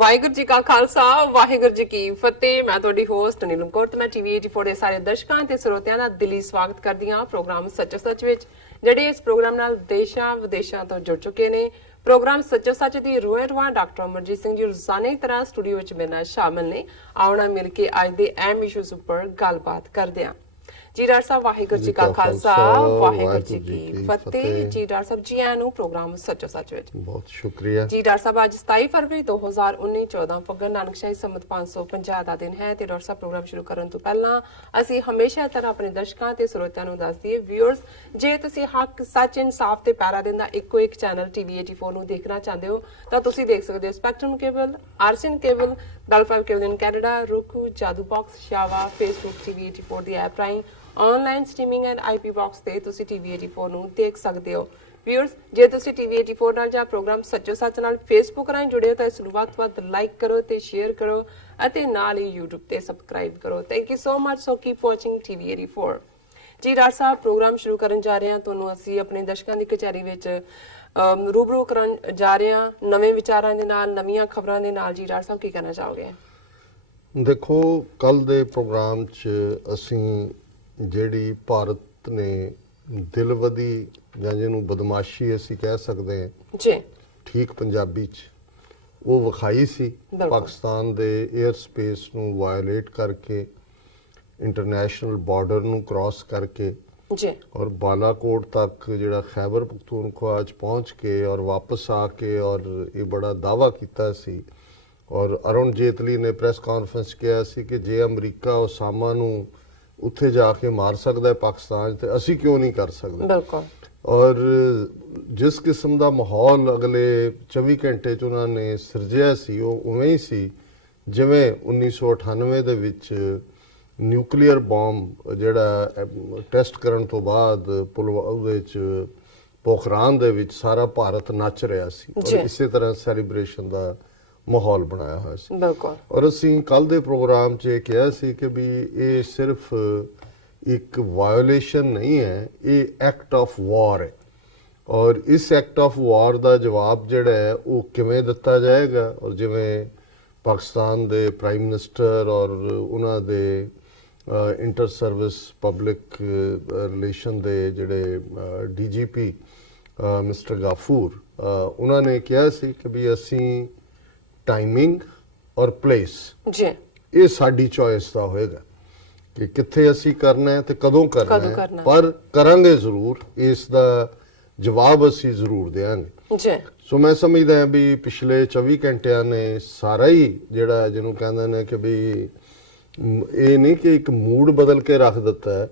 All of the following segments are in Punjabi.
ਵਾਹਿਗੁਰੂ ਜੀ ਕਾ ਖਾਲਸਾ ਵਾਹਿਗੁਰੂ ਜੀ ਕੀ ਫਤਿਹ। ਮੈਂ ਤੁਹਾਡੀ ਹੋਸਟ ਨੀਲਮ ਕੌਰ ਤੇ ਮੈਂ ਟੀਵੀ 84 ਦੇ ਸਾਰੇ ਦਰਸ਼ਕਾਂ ਤੇ ਸਰੋਤਿਆਂ ਦਾ ਦਿਲੀ ਸਵਾਗਤ ਕਰਦੀ ਹਾਂ ਪ੍ਰੋਗਰਾਮ ਸੱਚੋ ਸੱਚ ਵਿੱਚ, ਜਿਹੜੇ ਇਸ ਪ੍ਰੋਗਰਾਮ ਨਾਲ ਦੇਸ਼ਾਂ ਵਿਦੇਸ਼ਾਂ ਤੋਂ ਜੁੜ ਚੁੱਕੇ ਨੇ। ਪ੍ਰੋਗਰਾਮ ਸੱਚੋ ਸੱਚ ਦੀ ਰੂਹਾਂ ਡਾਕਟਰ ਅਮਰਜੀਤ ਸਿੰਘ ਜੀ ਰੋਜ਼ਾਨਾ ਤਰ੍ਹਾਂ ਸਟੂਡੀਓ ਵਿੱਚ ਮੇਰੇ ਨਾਲ ਸ਼ਾਮਲ ਨੇ। ਆਉਣਾ ਮਿਲ ਕੇ ਅੱਜ ਦੇ ਅਹਿਮ ਇਸ਼ੂਜ਼ ਉੱਪਰ ਗੱਲਬਾਤ ਕਰਦੇ ਹਾਂ। ਜੀ ਡਾਕਟਰ ਸਾਹਿਬ ਵਾਹਿਗੁਰੂ ਜੀ ਕਾ ਖਾਲਸਾ ਵਾਹਿਗੁਰੂ ਜੀ ਕੀ ਫਤਿਹ। ਜੀ ਡਾਕਟਰ ਸਾਹਿਬ ਜੀ ਆਇਆਂ ਨੂੰ ਪ੍ਰੋਗਰਾਮ ਸੱਚੋ ਸੱਚ ਵਿੱਚ ਬਹੁਤ ਸ਼ੁਕਰੀਆ ਜੀ। ਡਾਕਟਰ ਸਾਹਿਬ ਅੱਜ 27 ਫਰਵਰੀ 2019 14 ਫੱਗਣ ਨਾਨਕਸ਼ਾਹੀ ਸੰਮਤ 550 ਦਾ ਦਿਨ ਹੈ ਤੇ ਡਾਕਟਰ ਸਾਹਿਬ ਪ੍ਰੋਗਰਾਮ ਸ਼ੁਰੂ ਕਰਨ ਤੋਂ ਪਹਿਲਾਂ ਅਸੀਂ ਹਮੇਸ਼ਾ ਤਰ੍ਹਾਂ ਆਪਣੇ ਦਰਸ਼ਕਾਂ ਤੇ ਸਰੋਤਿਆਂ ਨੂੰ ਦੱਸ ਦਈਏ ਵਿਊਅਰਸ, ਜੇ ਤੁਸੀਂ ਹੱਕ ਸੱਚ ਇਨਸਾਫ ਤੇ ਪੈਰਾ ਦਿਨ ਦਾ ਇੱਕੋ ਇੱਕ ਚੈਨਲ ਟੀਵੀ 84 ਨੂੰ ਦੇਖਣਾ ਚਾਹੁੰਦੇ ਹੋ ਤਾਂ ਤੁਸੀਂ ਦੇਖ ਸਕਦੇ ਹੋ Spectrum cable, RCN cable, Bell 5 cable in Canada, roku, Jadoo box, ਸ਼ਾਵਾ, ਫੇਸਬੁੱਕ ਟੀਵੀ 84 ਦੀ ਐਪ ਰਾਹੀਂ online streaming and IP box ਤੇ ਤੁਸੀਂ ਟੀਵੀ 84 ਨੂੰ ਦੇਖ ਸਕਦੇ ਹੋ। ਵਿਊਅਰਸ, ਜੇ ਤੁਸੀਂ ਟੀਵੀ 84 ਨਾਲ ਜਾਂ ਪ੍ਰੋਗਰਾਮ ਸੱਚੋ ਸੱਚ ਨਾਲ ਫੇਸਬੁੱਕ ਰਾਹੀਂ ਜੁੜੇ ਹੋ ਤਾਂ ਇਸ ਨੂੰ ਵੱਧ ਤੋਂ ਵੱਧ ਲਾਈਕ ਕਰੋ ਤੇ ਸ਼ੇਅਰ ਕਰੋ ਅਤੇ ਨਾਲ ਹੀ YouTube ਤੇ ਸਬਸਕ੍ਰਾਈਬ ਕਰੋ। Thank you so much. So keep watching TV 84। ਜੀ ਡਾਕਟਰ ਸਾਹਿਬ ਪ੍ਰੋਗਰਾਮ ਸ਼ੁਰੂ ਕਰਨ ਜਾ ਰਹੇ ਹਾਂ, ਤੁਹਾਨੂੰ ਅਸੀਂ ਆਪਣੇ ਦਰਸ਼ਕਾਂ ਦੀ ਕਚਹਿਰੀ ਵਿੱਚ ਰੂਬਰੂ ਕਰਨ ਜਾ ਰਹੇ ਹਾਂ ਨਵੇਂ ਵਿਚਾਰਾਂ ਦੇ ਨਾਲ, ਨਵੀਆਂ ਖਬਰਾਂ ਦੇ ਨਾਲ। ਜੀ ਡਾਕਟਰ ਸਾਹਿਬ ਕੀ ਕਹਿਣਾ ਚਾਹੋਗੇ? ਦੇਖੋ, ਕੱਲ ਦੇ ਪ੍ਰੋਗਰਾਮ 'ਚ ਅਸੀਂ ਜਿਹੜੀ ਭਾਰਤ ਨੇ ਦਿਲਵਦੀ ਜਾਂ ਜਿਹਨੂੰ ਬਦਮਾਸ਼ੀ ਅਸੀਂ ਕਹਿ ਸਕਦੇ ਹਾਂ ਜੀ, ਠੀਕ ਪੰਜਾਬੀ 'ਚ, ਉਹ ਵਿਖਾਈ ਸੀ। ਪਾਕਿਸਤਾਨ ਦੇ 에ਅਰ ਸਪੇਸ ਨੂੰ ਵਾਇਓਲੇਟ ਕਰਕੇ, ਇੰਟਰਨੈਸ਼ਨਲ ਬਾਰਡਰ ਨੂੰ ਕ੍ਰਾਸ ਕਰਕੇ ਜੀ, ਔਰ ਬਾਲਾਕੋਟ ਤੱਕ ਜਿਹੜਾ ਖੈਬਰ ਪਖਤੂਨਖਵਾ 'ਚ ਪਹੁੰਚ ਕੇ ਔਰ ਵਾਪਸ ਆ ਕੇ ਔਰ ਇਹ ਬੜਾ ਦਾਅਵਾ ਕੀਤਾ ਸੀ। ਔਰ ਅਰੁਣ ਜੇਤਲੀ ਨੇ ਪ੍ਰੈਸ ਕਾਨਫਰੰਸ ਕਿਹਾ ਸੀ ਕਿ ਜੇ ਅਮਰੀਕਾ ਉਸਾਮਾ ਨੂੰ ਉੱਥੇ ਜਾ ਕੇ ਮਾਰ ਸਕਦਾ ਹੈ ਪਾਕਿਸਤਾਨ 'ਚ, ਤੇ ਅਸੀਂ ਕਿਉਂ ਨਹੀਂ ਕਰ ਸਕਦੇ। ਬਿਲਕੁਲ। ਔਰ ਜਿਸ ਕਿਸਮ ਦਾ ਮਾਹੌਲ ਅਗਲੇ 24 ਘੰਟੇ 'ਚ ਉਹਨਾਂ ਨੇ ਸਿਰਜਿਆ ਸੀ, ਉਹ ਉਵੇਂ ਹੀ ਸੀ ਜਿਵੇਂ 1998 ਦੇ ਵਿੱਚ ਨਿਊਕਲੀਅਰ ਬੰਬ ਜਿਹੜਾ ਟੈਸਟ ਕਰਨ ਤੋਂ ਬਾਅਦ ਉਹਦੇ 'ਚ ਪੋਖਰਾਨ ਦੇ ਵਿੱਚ ਸਾਰਾ ਭਾਰਤ ਨੱਚ ਰਿਹਾ ਸੀ। ਔਰ ਇਸੇ ਤਰ੍ਹਾਂ ਸੈਲੀਬ੍ਰੇਸ਼ਨ ਦਾ ਮਾਹੌਲ ਬਣਾਇਆ ਹੋਇਆ ਸੀ। ਬਿਲਕੁਲ। ਔਰ ਅਸੀਂ ਕੱਲ ਦੇ ਪ੍ਰੋਗਰਾਮ 'ਚ ਇਹ ਕਿਹਾ ਸੀ ਕਿ ਵੀ ਇਹ ਸਿਰਫ ਇੱਕ ਵਾਇਓਲੇਸ਼ਨ ਨਹੀਂ ਹੈ, ਇਹ ਐਕਟ ਆਫ ਵਾਰ ਹੈ। ਔਰ ਇਸ ਐਕਟ ਆਫ ਵਾਰ ਦਾ ਜਵਾਬ ਜਿਹੜਾ ਹੈ ਉਹ ਕਿਵੇਂ ਦਿੱਤਾ ਜਾਏਗਾ। ਔਰ ਜਿਵੇਂ ਪਾਕਿਸਤਾਨ ਦੇ ਪ੍ਰਾਈਮ ਮਿਨਿਸਟਰ ਔਰ ਉਹਨਾਂ ਦੇ ਇੰਟਰ ਸਰਵਿਸ ਪਬਲਿਕ ਰਿਲੇਸ਼ਨ ਦੇ ਜਿਹੜੇ ਡੀਜੀਪੀ ਮਿਸਟਰ ਗਾਫੂਰ, ਉਹਨਾਂ ਨੇ ਕਿਹਾ ਸੀ ਕਿ ਵੀ ਅਸੀਂ ਟਾਈਮਿੰਗ ਔਰ ਪਲੇਸ ਜੀ, ਇਹ ਸਾਡੀ ਚੋਇਸ ਦਾ ਹੋਏਗਾ ਕਿ ਕਿੱਥੇ ਅਸੀਂ ਕਰਨਾ ਹੈ ਤੇ ਕਦੋਂ ਕਰਨਾ ਹੈ, ਪਰ ਕਰਾਂਗੇ ਜ਼ਰੂਰ। ਇਸ ਦਾ ਜਵਾਬ ਅਸੀਂ ਜ਼ਰੂਰ ਦੇਵਾਂਗੇ ਜੀ। ਸੋ ਮੈਂ ਸਮਝਦਾ ਹਾਂ ਵੀ ਪਿਛਲੇ 24 ਘੰਟਿਆਂ ਨੇ ਸਾਰਾ ਹੀ ਜਿਹੜਾ ਜਿਹਨੂੰ ਕਹਿੰਦੇ ਨੇ ਕਿ ਵੀ ਇਹ ਨਹੀਂ ਕਿ ਇੱਕ ਮੂਡ ਬਦਲ ਕੇ ਰੱਖ ਦਿੱਤਾ ਹੈ।